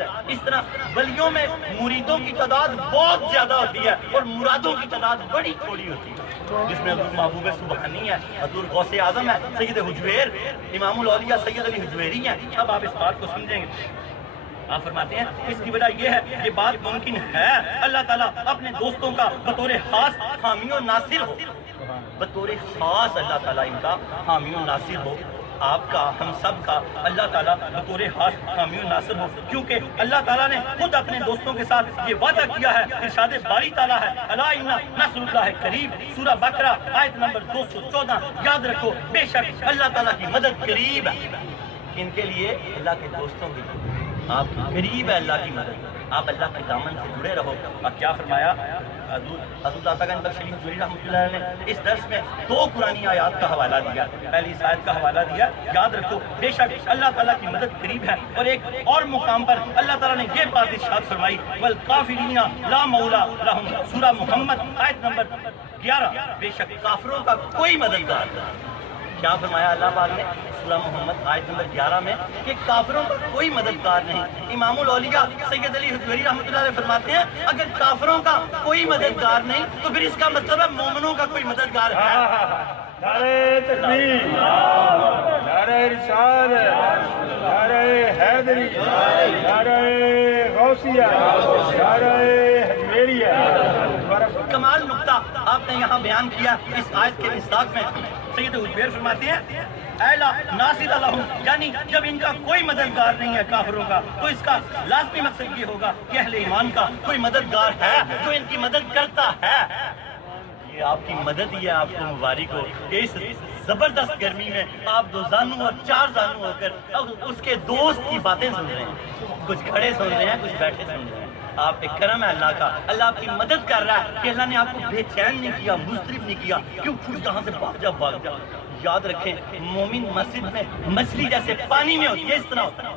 ہے. اس طرح ولیوں میں مریدوں کی تعداد بہت زیادہ ہوتی ہے اور مرادوں کی تعداد بڑی تھوڑی ہوتی ہے, جس میں حضور محبوب سبحانی ہے, حضور غوث اعظم ہے, سید حجویر, امام الاولیاء سید علی حجویری ہیں. اب آپ اس بات کو سمجھیں گے. آپ فرماتے ہیں اس کی وجہ یہ ہے یہ بات ممکن ہے اللہ تعالیٰ اپنے دوستوں کا بطور خاص حامی و ناصر ہو, بطور خاص اللہ تعالیٰ ان کا حامی و ناصر ہو. آپ کا ہم سب کا اللہ تعالیٰ بطور خاص حامی و ناصر ہو, کیونکہ اللہ تعالیٰ نے خود اپنے دوستوں کے ساتھ یہ وعدہ کیا ہے. ارشاد باری تعالیٰ ہے الا ان نصر اللہ قریب, سورہ بقرہ آیت نمبر 214. یاد رکھو بے شک اللہ تعالیٰ کی مدد قریب ہے. ان کے لیے اللہ کے دوستوں کی آپ قریب ہے اللہ کی مدد. آپ اللہ کے دامن سے جڑے رہو. اور کیا فرمایا حضرت عطا گنج بخش علی حضوری رحمۃ اللہ علیہ نے اس درس میں 2 قرآنی آیات کا حوالہ دیا. پہلی اس آیت کا حوالہ دیا, یاد رکھو بے شک اللہ تعالیٰ کی مدد قریب ہے. اور ایک اور مقام پر اللہ تعالیٰ نے یہ بات ارشاد فرمائی, والکافرین لا مولا لہم, سورہ محمد آیت نمبر 11. بے شک کافروں کا کوئی مددگار نہیں. کیا فرمایا اللہ پاک نے سورہ محمد آیت نمبر 11 میں کہ کافروں کا کوئی مددگار نہیں. امام الاولیاء سید علی حضوری رحمۃ اللہ علیہ فرماتے ہیں اگر کافروں کا کوئی مددگار نہیں تو پھر اس کا مطلب ہے مومنوں کا کوئی مددگار ہے. نعرہ تکبیر, نعرہ رسالت, نعرہ حیدری, نعرہ غوثیہ, نعرہ حجویریہ. کمال نقطہ آپ نے یہاں بیان کیا اس آیت کے مصداق میں. سید حجویر فرماتے ہیں ایلا ناصر لہم, یعنی جب ان کا کوئی مددگار نہیں ہے کافروں کا تو اس کا لازمی مقصد یہ ہوگا کہ اہل ایمان کا کوئی مددگار ہے جو ان کی مدد کرتا ہے. یہ آپ کی مدد ہی ہے آپ کو مبارک ہو کہ اس زبردست گرمی میں آپ 2 زانو اور 4 زانو ہو کر اب اس کے دوست کی باتیں سن رہے ہیں. کچھ کھڑے سن رہے ہیں, کچھ بیٹھے سن رہے ہیں. آپ پہ کرم ہے اللہ کا, اللہ آپ کی مدد کر رہا ہے کہ اللہ نے آپ کو بے چین نہیں کیا, مضطرب نہیں کیا. کیوں پھر یہاں سے بھاگ جا. یاد رکھیں مومن مسجد میں مچھلی جیسے پانی میں ہوتی ہے اس طرح ہوتا ہے.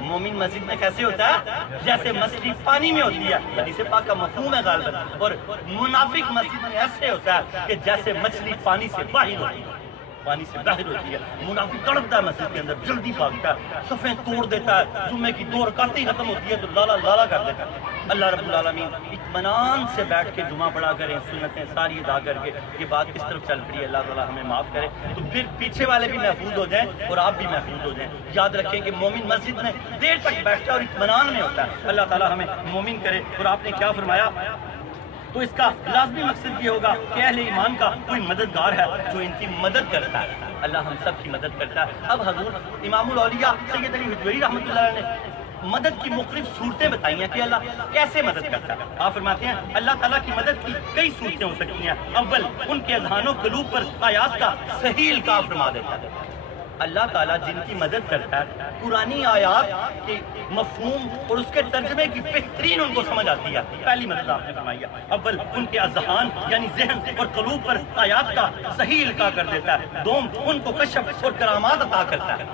مومن مسجد میں کیسے ہوتا ہے جیسے مچھلی پانی میں ہوتی ہے, حدیث پاک کا مفہوم ہے غالباً. اور منافق مسجد میں ایسے ہوتا ہے کہ جیسے مچھلی پانی سے باہر ہوتی ہے, پانی سے باہر ہوتی ہے. منافق تڑپتا ہے مسجد کے اندر, جلدی بھاگتا ہے, صفیں توڑ دیتا ہے, جمعے کی 2 رکعتیں ختم ہوتی ہے تو لالا لالا کر دیتا ہے. اللہ رب العالمین اطمینان سے بیٹھ کے جمعہ پڑھا کریں, سنتیں ساری ادا کر کے. یہ بات کس طرف چل پڑی ہے, اللہ تعالیٰ ہمیں معاف کرے تو پھر پیچھے والے بھی محفوظ ہو جائیں اور آپ بھی محفوظ ہو جائیں. یاد رکھیں کہ مومن مسجد میں دیر تک بیٹھتا ہے اور اطمینان میں ہوتا ہے. اللہ تعالیٰ ہمیں مومن کرے. اور آپ نے کیا فرمایا, تو اس کا لازمی مقصد یہ ہوگا کہ اہل ایمان کا کوئی مددگار ہے جو ان کی مدد کرتا ہے. اللہ ہم سب کی مدد کرتا ہے. اب حضور امام الاولیاء سید علی حجویری رحمۃ اللہ علیہ نے مدد کی مختلف صورتیں بتائی ہیں کہ اللہ کیسے مدد کرتا ہے. آپ فرماتے ہیں اللہ تعالیٰ کی مدد کی کئی صورتیں ہو سکتی ہیں. اول ان کے اذہان و قلوب پر آیات کا صحیح القاء فرما دیتا ہے. اللہ تعالیٰ جن کی مدد کرتا ہے قرآنی آیات کے مفہوم اور اس کے ترجمے کی بہترین ان کو سمجھ آتی ہے. پہلی مدد آپ نے فرمائی ہے, اول ان کے اذہان یعنی ذہن اور قلوب پر آیات کا صحیح القاء کر دیتا ہے. دوم ان کو کشف اور کرامات عطا کرتا ہے.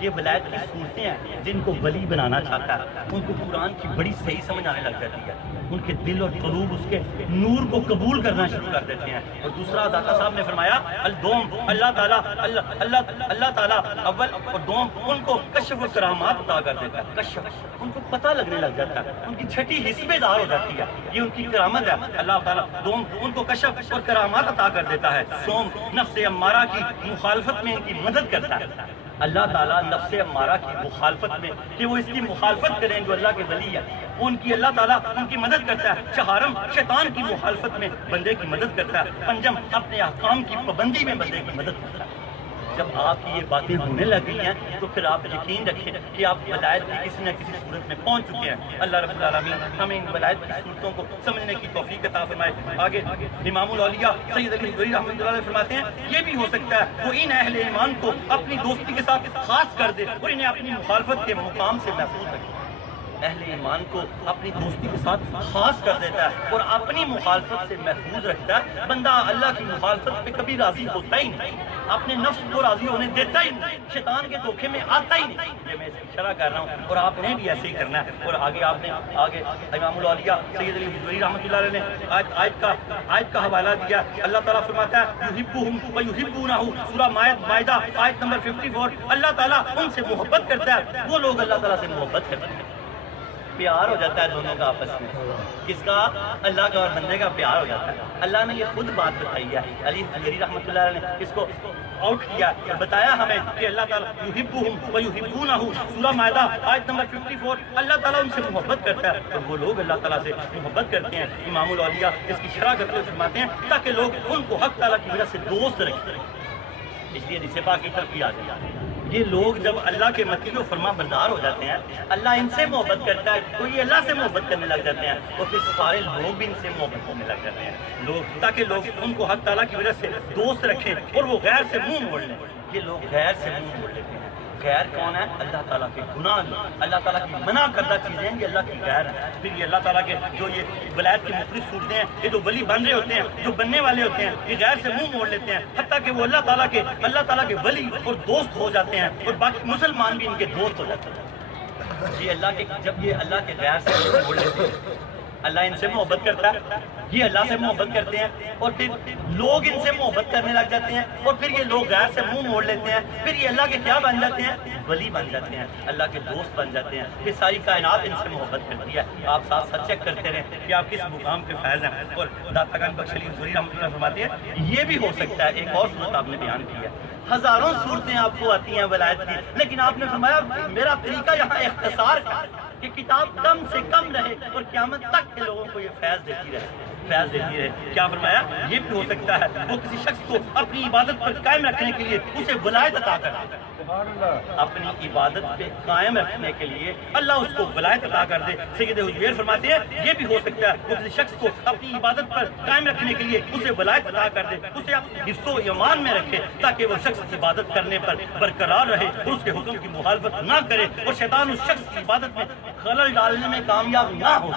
یہ ولایت کی صورتیں ہیں جن کو ولی بنانا چاہتا ہے ان کو قرآن کی بڑی صحیح سمجھ آنے لگ جاتی ہے. ان کے دل اور قلوب اس کے نور کو قبول کرنا شروع کر دیتے ہیں. اور دوسرا داتا صاحب نے فرمایا الدوم اللہ تعالیٰ اللہ تعالیٰ اول اور دوم ان کو کشف و کرامات عطا کر دیتا ہے. کشف ان کو پتہ لگنے لگ جاتا ہے, ان کی چھٹی حسبِ دار ہو جاتی ہے. یہ ان کی کرامت ہے. اللہ تعالیٰ دوم ان کو کشف اور کرامات عطا کر دیتا ہے. سوم نفس امارہ کی مخالفت میں ان کی مدد کرتا ہے. اللہ تعالیٰ نفس امارہ کی مخالفت میں کہ وہ اس کی مخالفت کریں جو اللہ کے ولی ہے ان کی اللہ تعالیٰ ان کی مدد کرتا ہے. چہارم شیطان کی مخالفت میں بندے کی مدد کرتا ہے. پنجم اپنے احکام کی پابندی میں بندے کی مدد کرتا ہے. جب آپ کی یہ باتیں ہونے لگی ہیں تو پھر آپ یقین رکھیں کہ آپ ولایت کی کسی نہ کسی صورت میں پہنچ چکے ہیں. اللہ رب العالمین ہمیں ان ولایت کی صورتوں کو سمجھنے کی توفیق عطا فرمائے. آگے امام الاولیاء سید علی حجویری رحمۃ اللہ علیہ فرماتے ہیں یہ بھی ہو سکتا ہے وہ ان اہل ایمان کو اپنی دوستی کے ساتھ خاص کر دے اور انہیں اپنی مخالفت کے مقام سے محفوظ رکھے. اہل ایمان کو اپنی دوستی کے ساتھ خاص کر دیتا ہے اور اپنی مخالفت سے محفوظ رکھتا ہے. بندہ اللہ کی مخالفت پہ کبھی راضی ہوتا ہی نہیں, اپنے نفس کو راضی ہونے دیتا ہی نہیں, شیطان کے دھوکے میں آتا ہی نہیں. یہ میں اس کی شرح کر رہا ہوں اور آپ نے بھی ایسے ہی کرنا ہے. اور آگے آپ نے امام الاولیاء سید علی حجویری رحمۃ اللہ علیہ نے آیت کا حوالہ دیا. اللہ تعالیٰ فرماتا ہے یحبہم ویحبونہ, سورہ مائدہ آیت نمبر 54. اللہ تعالیٰ ان سے محبت کرتا ہے, وہ لوگ اللہ تعالیٰ سے محبت کرتے ہیں. پیار ہو جاتا ہے دونوں کا آپس میں. کس کا؟ اللہ کا اور بندے کا پیار ہو جاتا ہے. اللہ نے یہ خود بات بتائی ہے. علی حجویری رحمۃ اللہ علیہ نے اس کو آؤٹ کیا اور بتایا ہمیں کہ اللہ تعالیٰ یحبہم ویحبونہ, سورہ مائدہ آیت نمبر 54. اللہ تعالیٰ ان سے محبت کرتا ہے اور وہ لوگ اللہ تعالیٰ سے محبت کرتے ہیں. امام الاولیاء اس کی شرح کرتے ہوئے فرماتے ہیں تاکہ لوگ ان کو حق تعالیٰ کی وجہ سے دوست رکھیں. اس لیے حدیث پاک کی طرف بھی آ جائے. یہ لوگ جب اللہ کے مطیع و فرما بردار ہو جاتے ہیں اللہ ان سے محبت کرتا ہے تو یہ اللہ سے محبت کرنے لگ جاتے ہیں اور پھر سارے لوگ بھی ان سے محبت کرنے لگ جاتے ہیں لوگ, تاکہ لوگ ان کو حق تعالیٰ کی وجہ سے دوست رکھیں اور وہ غیر سے منہ موڑ لیں. یہ لوگ غیر سے منہ موڑ لیتے ہیں. غیر کون ہے؟ اللہ تعالیٰ کے گناہ جو اللہ تعالیٰ کی منع کردہ چیزیں ہیں، یہ اللہ کی غیر ہیں. پھر یہ اللہ تعالیٰ کے جو یہ ولایت کی مختلف صورتیں ہیں، یہ جو ولی بن رہے ہوتے ہیں، جو بننے والے ہوتے ہیں، یہ غیر سے منہ موڑ لیتے ہیں، حتیٰ کہ وہ اللہ تعالیٰ کے ولی اور دوست ہو جاتے ہیں، اور باقی مسلمان بھی ان کے دوست ہو جاتے ہیں. جب یہ اللہ کے غیر سے منہ موڑ لیتے ہیں، اللہ ان سے محبت کرتا ہے، یہ اللہ سے محبت کرتے ہیں، اور پھر لوگ ان سے محبت کرنے لگ جاتے ہیں، اور پھر یہ لوگ غیر سے منہ موڑ لیتے ہیں، پھر یہ اللہ کے کیا بن جاتے ہیں؟ ولی بن جاتے ہیں، اللہ کے دوست بن جاتے ہیں. پھر ساری کائنات ان سے محبت کرتی ہے. آپ ساتھ ساتھ چیک کرتے رہیں کہ آپ کس مقام پہ فیض ہیں. اور داتا گنج بخش علی حضوری رحمۃ اللہ فرماتے ہیں یہ بھی ہو سکتا ہے. ایک اور صورت آپ نے بیان کی ہے، ہزاروں صورتیں آپ کو آتی ہیں ولایت کی، لیکن آپ نے فرمایا میرا طریقہ یہاں اختصار کا کہ کتاب کم سے کم رہے اور قیامت تک کے لوگوں کو یہ فیض دیتی رہے. کیا فرمایا؟ یہ بھی ہو سکتا ہے وہ کسی شخص کو اپنی عبادت پر قائم رکھنے کے لیے اسے ولایت عطا کر دے. اپنی عبادت پہ قائم رکھنے کے لیے اللہ اس کو ولایت عطا کر دے. سید حجویر فرماتے ہیں یہ بھی ہو سکتا ہے وہ کسی شخص کو اپنی عبادت پر قائم رکھنے کے لیے اسے ولایت عطا کر دے، اسے اپنے حفظ و ایمان میں رکھے تاکہ وہ شخص عبادت کرنے پر برقرار رہے اور اس کے حکم کی مخالفت نہ کرے، اور شیطان اس شخص کی عبادت میں خلل ڈالنے میں کامیاب نہ ہو.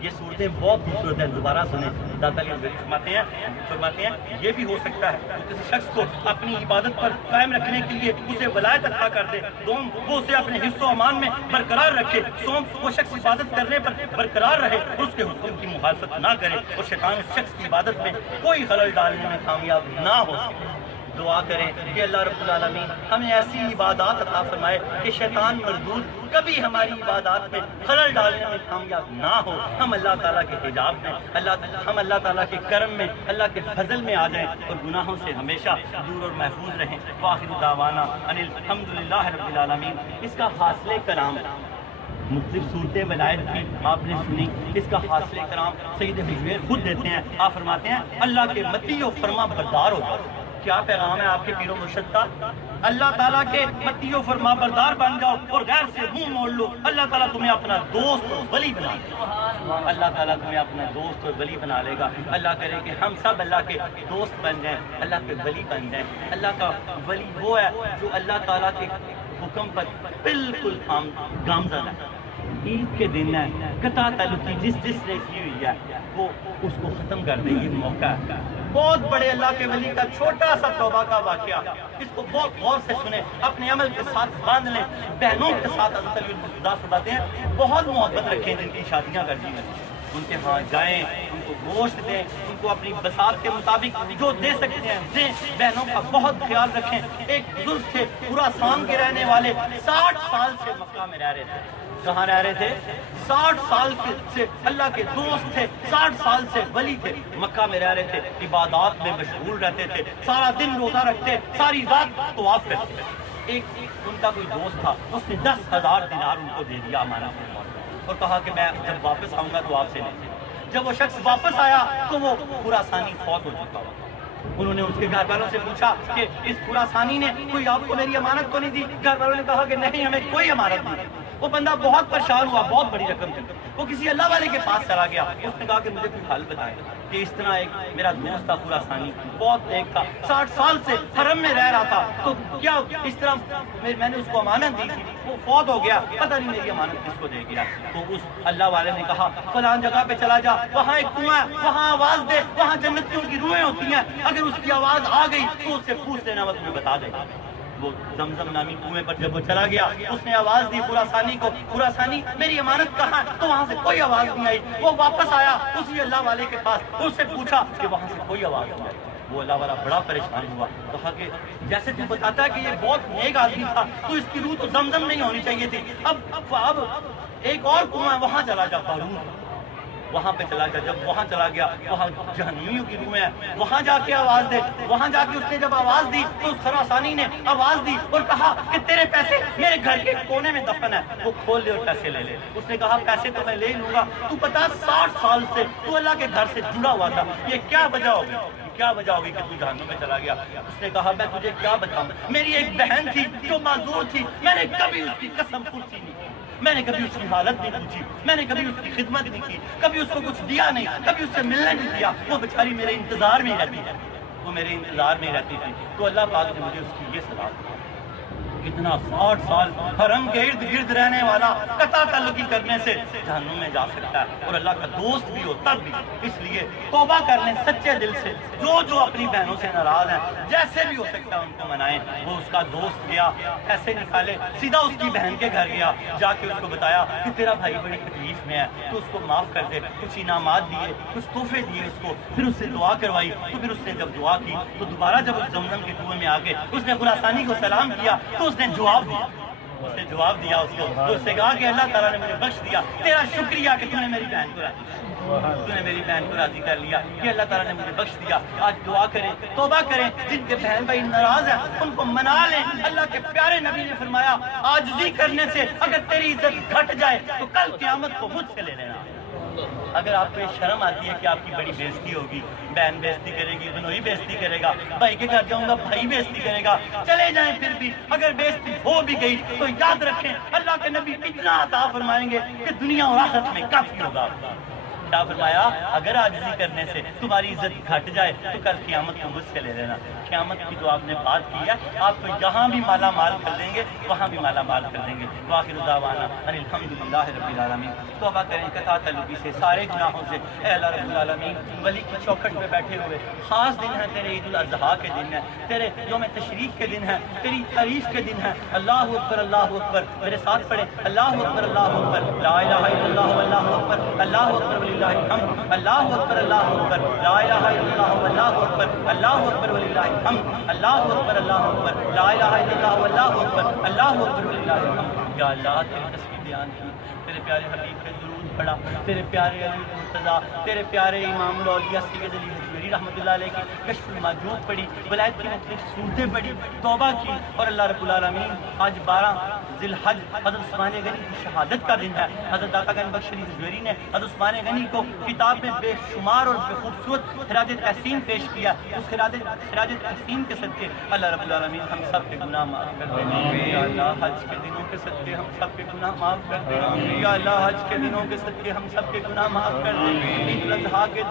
یہ صورتیں بہت خوبصورت ہیں، دوبارہ سنیں. داتا علی حضوری فرماتے ہیں یہ بھی ہو سکتا ہے وہ کسی شخص کو اپنی عبادت پر قائم رکھنے کے لیے اسے ولایت عطا کر دے، دوم وہ اسے اپنے حفظ و امان میں برقرار رکھے، سوم وہ شخص عبادت کرنے پر برقرار رہے اور اس کے حکم کی مخالفت نہ کرے، اور شیطان اس شخص کی عبادت میں کوئی خلل ڈالنے میں کامیاب نہ ہو سکے. دعا کریں کہ اللہ رب العالمین ہمیں ایسی عبادات عطا فرمائے کہ شیطان مردود کبھی ہماری عبادات میں خلل ڈالنے میں کامیاب نہ ہو. ہم اللہ تعالیٰ کے حجاب میں، ہم اللہ تعالیٰ کے کرم میں، اللہ کے فضل میں آ جائیں اور گناہوں سے ہمیشہ دور اور محفوظ رہیں. وآخر دعوانا ان الحمدللہ رب العالمین. اس کا حاصل کرام مختلف صورتیں ولایت کی آپ نے سنی، اس کا حاصل کرام سید حجویر خود دیتے ہیں. آپ فرماتے ہیں اللہ کے مطیع و فرما بردار ہو جاؤ. کیا پیغام ہے آپ کے پیر و مرشد کا؟ اللہ تعالیٰ کے مطیع و فرما بردار بن جاؤ اور غیر سے منہ موڑ لو. اللہ تعالیٰ تمہیں اپنا دوست اور ولی بنا لے گا. اللہ تعالیٰ تمہیں اپنا دوست اور ولی بنا لے گا. اللہ کرے کہ ہم سب اللہ کے دوست بن جائیں، اللہ کے ولی بن جائیں. اللہ کا ولی وہ ہے جو اللہ تعالیٰ کے حکم پر بالکل گامزن ہے. عید کے دن ہے، قطع تعلقی جس نے کی ہوئی ہے وہ اس کو ختم کر دے. یہ موقع ہے بہت بڑے اللہ کے ولی کا چھوٹا سا توبہ کا واقعہ، اس کو بہت غور سے سنیں، اپنے عمل کے ساتھ باندھ لیں. بہنوں کے ساتھ حضرت علی فرماتے ہیں بہت محبت رکھیں جن کی شادیاں کر دی ہیں، ان کے ہاں جائیں، ان کو گوشت دیں، ان کو اپنی بساط کے مطابق جو دے سکتے ہیں دیں. بہنوں کا بہت خیال رکھیں. ایک بزرگ تھے خراسان کے رہنے والے، 60 سال سے مکہ میں رہ رہے تھے. کہاں رہ رہے تھے؟ 60 سال سے اللہ کے دوست تھے، 60 سال سے ولی تھے، مکہ میں رہ رہے تھے. عبادات میں مشغول رہتے تھے، سارا دن روزہ رکھتے، ساری رات طواف کرتے. ایک ان کا کوئی دوست تھا، اس نے 10,000 دینار ان کو دے دیا ہمارا اور کہا کہ میں جب واپس آؤں گا تو آپ سے لیں. جب وہ شخص واپس آیا تو وہ خراسانی فوت ہو چکا. انہوں نے اس کے گھر والوں سے پوچھا کہ اس خراسانی نے کوئی آپ کو میری امانت تو نہیں دی؟ گھر والوں نے کہا کہ نہیں، ہمیں کوئی امانت نہیں. وہ بندہ بہت پریشان ہوا، بہت بڑی رقم تھی. وہ کسی اللہ والے کے پاس چلا گیا. اس نے کہا کہ مجھے کوئی حل بتائیں کہ اس طرح ایک میرا دوست تھا خراسانی، بہت نیک تھا، 60 سال سے حرم میں رہ رہا تھا، تو کیا اس طرح میں نے اس کو امانت دی تھی، وہ فوت ہو گیا، پتہ نہیں میری امانت کس کو دے گیا. تو اس اللہ والے نے کہا فلاں جگہ پہ چلا جا، وہاں ایک کنواں ہے، وہاں آواز دے، وہاں جنت کی ان کی روحیں ہوتی ہیں، اگر اس کی آواز آ گئی تو اس سے پوچھ لینا، وہ تمہیں بتا دے گا. وہ زمزم نامی کنویں پر جب وہ چلا گیا، اس نے آواز دی خراسانی کو، خراسانی میری امانت کہاں؟ تو وہاں سے کوئی آواز نہیں آئی. وہ واپس آیا اسی اللہ والے کے پاس، اس سے پوچھا کہ وہاں سے کوئی آواز نہیں آئی. وہ اللہ والا بڑا پریشان ہوا. کہا کہ جیسے تو بتاتا ہے کہ یہ بہت نیک آدمی تھا تو اس کی روح تو زمزم نہیں ہونی چاہیے تھی. اب ایک اور کنواں، وہاں چلا جا، بارود، وہاں پہ چلا گیا. جب وہاں چلا گیا وہاں جہنمیوں کی روح ہے، وہاں جا کے آواز دے. وہاں جا کے اس نے جب آواز دی تو اس خراسانی نے آواز دی اور کہا کہ تیرے پیسے میرے گھر کے کونے میں دفن ہے، وہ کھول لے اور پیسے لے لے. اس نے کہا پیسے تو میں لے لوں گا، تو بتا 60 سال سے تو اللہ کے گھر سے جڑا ہوا تھا، یہ کیا وجہ ہوگی، کیا وجہ ہوگی کہ تو جہنم میں چلا گیا؟ اس نے کہا میں تجھے کیا بتاؤں، میری ایک بہن تھی جو معذور تھی، میں نے کبھی اس کی قسم پرسی نہیں کی، میں نے کبھی اس کی حالت نہیں پوچھی، میں نے کبھی اس کی خدمت نہیں کی، کبھی اس کو کچھ دیا نہیں، کبھی اس سے ملنے نہیں دیا. وہ بیچاری میرے انتظار میں ہی رہتی ہے، وہ میرے انتظار میں ہی رہتی تھی. تو اللہ پاک نے مجھے اس کی یہ صلاح دی کتنا 60 سال حرم کے ارد گرد رہنے والا قطع تعلقی کرنے سے جہنم میں جا سکتا ہے اور اللہ کا دوست بھی ہو تب بھی. اس لیے توبہ کر لیں سچے دل سے. جو اپنی بہنوں سے ناراض ہیں جیسے بھی ہو سکتا ہے ان کو منائیں. وہ اس کا دوست گیا ایسے نکالے سیدھا اس کی بہن کے گھر گیا, جا کے اس کو بتایا کہ تیرا بھائی بڑی تکلیف میں ہے تو اس کو معاف کر دے. کچھ انعامات دیے, کچھ تحفے دیے اس کو, پھر اس سے دعا کروائی. تو پھر اس نے جب دعا کی تو دوبارہ جب اس زمزم کے کنویں میں آ کے اس نے خراسانی کو سلام کیا تو اس نے جواب دیا. اس نے جواب دیا اس کو, تو اس سے کہا کہ اللہ تعالیٰ نے مجھے بخش دیا, تیرا شکریہ کہ تو نے میری بہن کو راضی کر لیا, کہ اللہ تعالیٰ نے مجھے بخش دیا. آج دعا کریں, توبہ کریں. جن کے بہن بھائی ناراض ہیں ان کو منا لیں. اللہ کے پیارے نبی نے فرمایا عاجزی کرنے سے اگر تیری عزت گھٹ جائے تو کل قیامت کو مجھ سے لے لینا. اگر آپ کو یہ شرم آتی ہے کہ آپ کی بڑی بےزتی ہوگی, بہن بےزتی کرے گی, بنوئی بےزتی کرے گا, بھائی کے گھر جاؤں گا بھائی بےزتی کرے گا, چلے جائیں. پھر بھی اگر بےزتی ہو بھی گئی تو یاد رکھیں اللہ کے نبی اتنا عطا فرمائیں گے کہ دنیا اور آخرت میں کافی ہوگا. کیا فرمایا, اگر عاجزی کرنے سے تمہاری عزت گھٹ جائے تو کل قیامت کو مجھ سے لے لینا. قیامت کی جو آپ نے بات کی ہے, آپ کو جہاں بھی مالا مال کر دیں گے وہاں بھی مالا مال کر دیں گے. وآخر دعوانا ان الحمدللہ رب العالمین. توبہ کریں قطع تعلقی سے, سارے گناہوں سے. اے اللہ رب العالمین, ولی کی چوکھٹ پہ بیٹھے ہوئے خاص دن ہے تیرے عید الاضحیٰ کے دن ہے, تیرے یوم تشریق کے دن ہے, تیری تعریف کے دن ہے. اللہ اکبر اللہ اکبر, میرے ساتھ پڑھے اللہ اکبر اللہ اکبر, لا الہ الا اللہ واللہ اکبر, اللہ اکبر وللہ الحمد, اللہ اکبر اللہ اکبر, لا الہ الا اللہ واللہ اکبر, اللہ اکبر وللہ الحمد, اللہ اکبر اللہ اکبر, لا الہ الا اللہ واللہ اکبر, اللہ اکبر وللہ الحمد. یا اللہ تیری تسبیح بیان کی, تیرے پیارے حبیب پہ درود پڑھا, تیرے پیارے علی مرتضیٰ, تیرے پیارے امام الاولیاء سید علی حجویری رحمۃ اللہ علیہ کی کشف الموجود پڑھی, ولایت کی مختلف صورتیں پڑھی, توبہ کی. اور اللہ رب العالمین آج 12 ذی الحج حضرت عثمان غنی کی شہادت کا دن ہے. حضرت داتا گنج بخش علی حجویری نے حضرت عثمان غنی کو کتاب میں بے شمار اور بے خوبصورت خراج تحسین پیش کیا. اس خراج تحسین کے صدقے اللہ رب العالمین ہم سب کے گناہ معاف کر دے. یا اللہ حج کے دنوں کے صدقے ہم سب کے گناہ معاف کر دے. یا اللہ حج کے دنوں کے صدقے ہم سب کے گناہ معاف کر دے. عید الاضحیٰ کے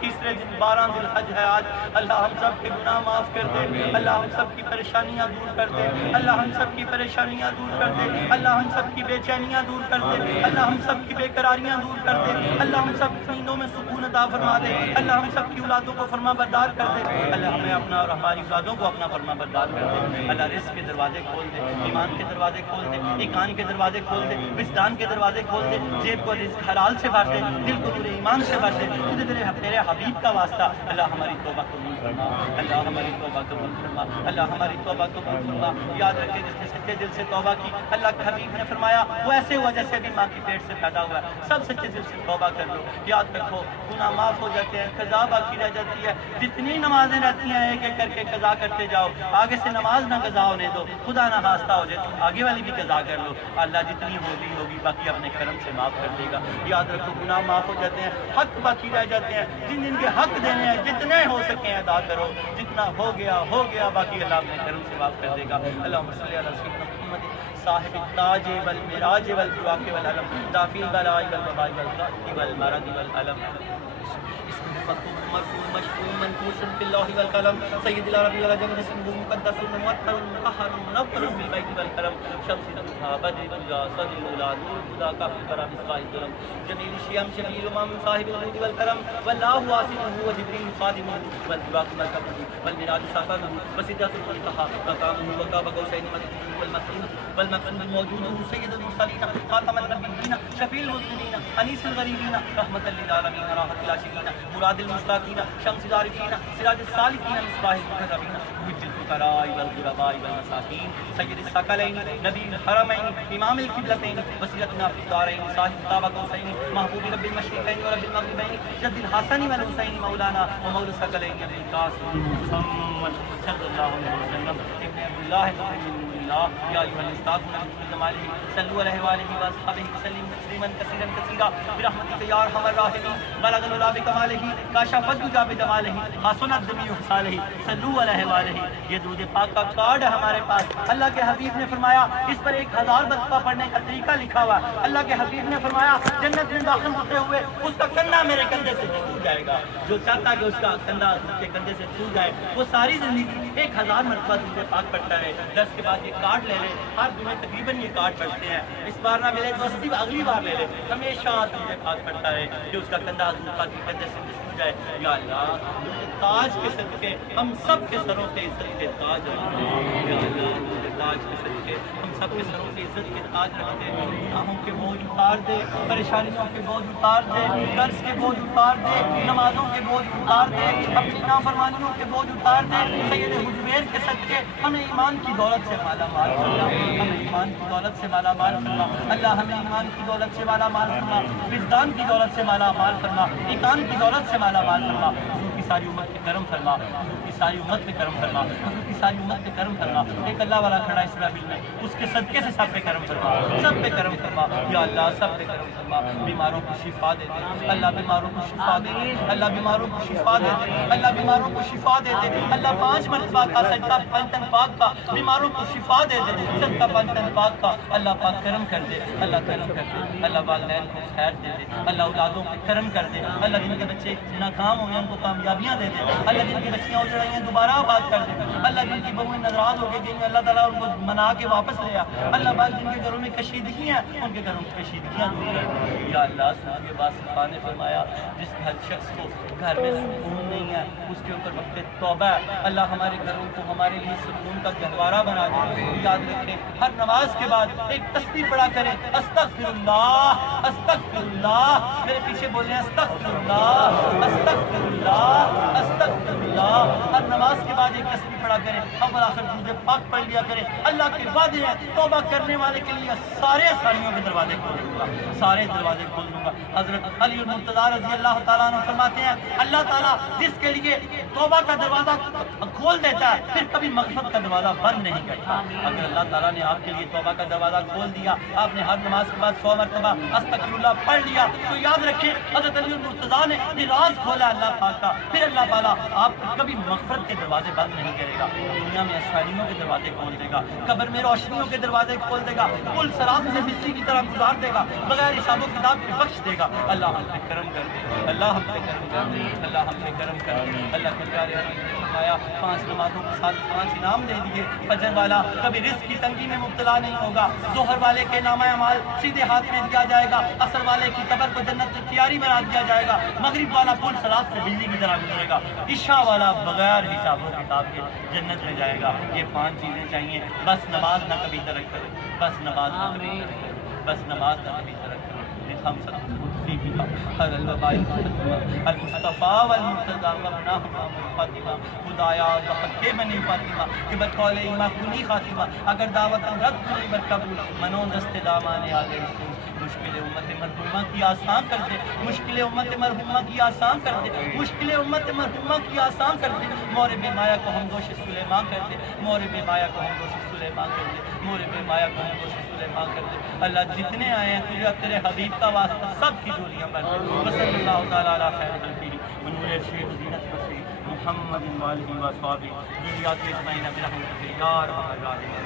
تیسرے دن 12 ذی الحج ہے آج. اللہ ہم سب کے گناہ معاف کر دے. اللہ ہم سب کی پریشانیاں دور کر دے. اللہ ہم سب کی پریشانیاں دور کر دے. اللہ ہم سب کی بے چینیاں دور کر دے. اللہ ہم سب کی بے قراریاں دور کر دے. اللہ ہم سب کی نیندوں میں سکون عطا فرما دے. اللہ ہم سب کی اولادوں کو فرما بردار کر دے. اللہ ہمیں اپنا اور ہماری اولادوں کو اپنا فرما بردار کر دے. اللہ رزق کے دروازے کھول دے, ایمان کے دروازے کھول دے, ایمان کے دروازے کھول دے, وجدان کے دروازے کھول دے, جیب کو رزق حلال سے بھر دے, دل کو نور ایمان سے بھر دے. تیرے حبیب کا واسطہ اللہ ہماری توبہ قبول فرما. اللہ ہماری توبہ قبول فرما. اللہ ہماری توبہ قبول فرما. یاد رکھے جس نے سچے دل سے توبہ کی, اللہ کے حبیب نے فرمایا وہ ایسے ہوا جیسے ابھی ماں کی پیٹ سے پیدا ہوا ہے. سب سچے دل سے توبہ کر لو. یاد رکھو گناہ معاف ہو جاتے ہیں, قضا باقی رہ جاتی ہے. جتنی نمازیں رہتی ہیں ایک ایک کر کے قضا کرتے جاؤ. آگے سے نماز نہ قضا ہونے دو, خدا نہ خواستہ ہو جائے تو آگے والی بھی قضا کر لو. اللہ جتنی ہوگی باقی اپنے کرم سے معاف کر دے گا. یاد رکھو گناہ معاف ہو جاتے ہیں, حق باقی رہ جاتے ہیں. جن کے حق دینے ہیں جتنے ہو سکیں ادا کرو. جتنا ہو گیا باقی اللہ اپنے کرم سے معاف کر دے گا. اللہم صلی علی سیدنا محمد صاحب التاج والمراج والبراق والعلم دافی البلاء والوباء والقحط والمرض والالم مرفوع مشفوع منفوس في الله والقلم سيد العرب والعجم اسمه مقدس الموتر المطهر المنور بالبيت والكرم شمس الضحى بدر الهدى صدر الاولى نور الهدى كافي الكرم مصباح الظلم جميل الشيم شفيع الامم صاحب الجود والكرم والله واسطه وجبريل خادمه والبراق مركبه والمراج ساقه وسدرة المنتهى مقامه وقاب قوسين مدده والمقصود موجوده سيد المرسلين خاتم النبيين شفيع المذنبين انيس الغريبين رحمة للعالمين راحة العاشقين مراد المشتاقين شمس العارفين سراج السالكين مصباح المقربين مجد الفقراء والغرباء والمساكين سيد الثقلين نبي الحرمين امام القبلتين وسيلتنا في الدارين صاحب قاب قوسين محبوب رب المشرقين ورب المغربين جد الحسن والحسين مولانا ومولى الثقلين ابن القاسم محمد صلى الله عليه وسلم ابن عبد الله محمد الله يا ايها الاستغفر بجماله صلوا عليه وآله واصحابه وسلم تسليما كثيرا كثيرا برحمتك يا ارحم الراحمين بلغ العلا بكماله كاشف الدجى بجماله حسن الدمي حساله صلوا عليه وآله یہ درود پاک کا کارڈ ہے ہمارے پاس. اللہ کے حبیب نے فرمایا اس پر 1000 مرتبہ پڑھنے کا طریقہ لکھا ہوا. اللہ کے حبیب نے فرمایا جنت میں داخل ہوتے ہوئے اس کا کندھا میرے کندھے سے چھوٹ جائے گا. جو چاہتا کہ اس کا کندھا اس کے کندھے سے چھوٹ جائے وہ ساری زندگی 1000 مرتبہ درود پاک پڑھتا ہے. 10 کے بعد یہ کارڈ لے لے. ہر جمعے تقریباً یہ کارڈ پڑھتے ہیں. اس بار نہ ملے تو اگلی بار لے لے. ہمیشہ درود پاک پڑھتا ہے کہ اس کا کندھا حضور پاک کے کندھے سے چھوٹ جائے. یا اللہ تاج کے صدقے ہم سب کے سروں پہ عزت کے تاج رکھتے ہیں. یا اللہ تاج کے صدقے ہم سب کے سروں پہ عزت کے تاج رکھتے ہیں. گناہوں کے بوجھ اتار دے, پریشانیوں کے بوجھ اتار دے, قرض کے بوجھ اتار دے, نمازوں کے بوجھ اتار دے, اپنی نافرمانیوں کے بوجھ اتار دے. سید حجویر کے صدقے ہمیں ایمان کی دولت سے مالا مال فرما. ہمیں ایمان کی دولت سے مالا مال فرما. اللہ ہمیں ایمان کی دولت سے مالا مال فرما, وجدان کی دولت سے مالا مال فرما, ایمان کی دولت سے مالا مال فرما. حضور کی ساری امت پہ کرم فرما. حضور کی ساری امت پہ کرم فرما. حضور کی ساری امت پہ کرم فرما. ایک اللہ والا کھڑا اسرائیل میں, اس کے صدقے سے سب پہ کرم فرما. سب پہ کرم فرما. یا اللہ سب پہ کرم فرما. بیماروں کو شفا دے دے. اللہ بیماروں کو شفا دے دے. اللہ بیماروں کو شفا دے دے. اللہ بیماروں کو شفا دے دے. اللہ 5 مرتبہ کا سجدہ پنجتن پاک کا بیماروں کو شفا دے دے. صدقہ پنجتن پاک کا اللہ پاک کرم کر دے. اللہ کرم کر دے. اللہ والدین کو خیر دے دے. اللہ اولادوں پہ کرم کر دے. اللہ جن کے بچے ناکام ہو گئے ان کو کامیابیاں دے دے. اللہ جن کی بچیاں اجڑ رہی ہیں دوبارہ آباد کر دے. اللہ جن کی بہویں ناراض ہو گئی اللہ تعالیٰ ان کو منا کے واپس لے آ. اللہ پاک جن کے گھروں میں کشیدگی ہیں ان کے گھروں میں کشیدگیاں دور کر. یا اللہ سورہ باسطہ نے فرمایا جس ہر شخص کو گھر میں سکون نہیں ہے اس کے اوپر وقت توبہ ہے. اللہ ہمارے گھروں کو ہمارے لیے سکون کا گہوارہ بنا دے. یاد رکھیں ہر نماز کے بعد ایک تسبیح پڑھا کریں, استغفر اللہ استغفر اللہ. میرے پیچھے بولیں استغفر اللہ استغفر اللہ استغفر اللہ. ہر نماز کے بعد ایک تسبیح پڑھا کریں. اول آخر درود پاک پڑھ لیا کریں. اللہ کے وعدے ہیں توبہ کرنے والے کے لیے سارے آسانیوں کے دروازے کھول دوں گا. سارے دروازے کھول دوں گا. حضرت علی المرتضیٰ رضی اللہ تعالیٰ عنہ فرماتے ہیں اللہ تعالیٰ جس کے لیے توبہ کا دروازہ کھول دیتا ہے پھر کبھی مغفرت کا دروازہ بند نہیں کرتا. اگر اللہ تعالیٰ نے آپ کے لیے توبہ کا دروازہ کھول دیا, آپ نے ہر نماز کے بعد 100 مرتبہ استغفر اللہ پڑھ لیا, تو یاد رکھیں حضرت علی المرتضیٰ نے یہ راز کھولا اللہ پاک کا. پھر اللہ تعالیٰ آپ کو کبھی مغفرت کے دروازے بند نہیں کرے گا. دنیا میں آسانیوں کے دروازے کھول دے گا, قبر میں روشنیوں کے دروازے کھول دے گا, پل صراط سے بجلی کی طرح گزار دے گا, بغیر حساب و کتاب کے بخش دے گا. اللہ ہم پہ کرم کر دے. اللہ ہم پہ کرم کر دے. اللہ ہم پہ کرم کر دے. اللہ کے پیارے حبیب نے فرمایا 5 نمازوں کے ساتھ 5 انعام دے دیے. فجر والا کبھی رزق کی تنگی میں مبتلا نہیں ہوگا. ظہر والے کے نامہ اعمال سیدھے ہاتھ میں دیا جائے گا. عصر والے کی قبر کو جنت کی تیاری بنا دیا جائے گا. مغرب والا پل صراط سے بجلی کی طرح گزرے گا. عشاء والا بغیر حساب و کتاب کے جنت میں جائے گا. یہ 5 چیزیں چاہیے. بس نماز نہ کبھی ترک کرے. بس نماز نہ کبھی ترک کرے. بس نماز نہ کبھی ترک کرے. ہم سب المصطفیٰ والمرتضیٰ وابناہما فاطمہ خدایا بحق بنی فاطمہ کہ بقول ایمہ کنی خاتمہ اگر دعوت رد کنی برقبول منون دست دامان آل رسول. مشکل امت مرحومہ کی آسان کر دے. مشکل امت مرحومہ کی آسان کر دے. مشکل امت مرحومہ کی آسان کر دے. مورب مایا کو ہم دوش سلیمان کر دے. مورب مایا کو ہم دوش سلیمان کر دے. مورب مایا کو ہم دوش سلیمان کر دے. اللہ جتنے آئے ہیں تجھے تیرے حبیب کا واسطہ سب کی جولیاں بن دے. وصلی اللہ تعالیٰ علی خیر خلقہ ونور شیخ زینت مسیح محمد وآلہ وصحبہ ذریات اجمعین برحمتک یا ارحم الراحمین.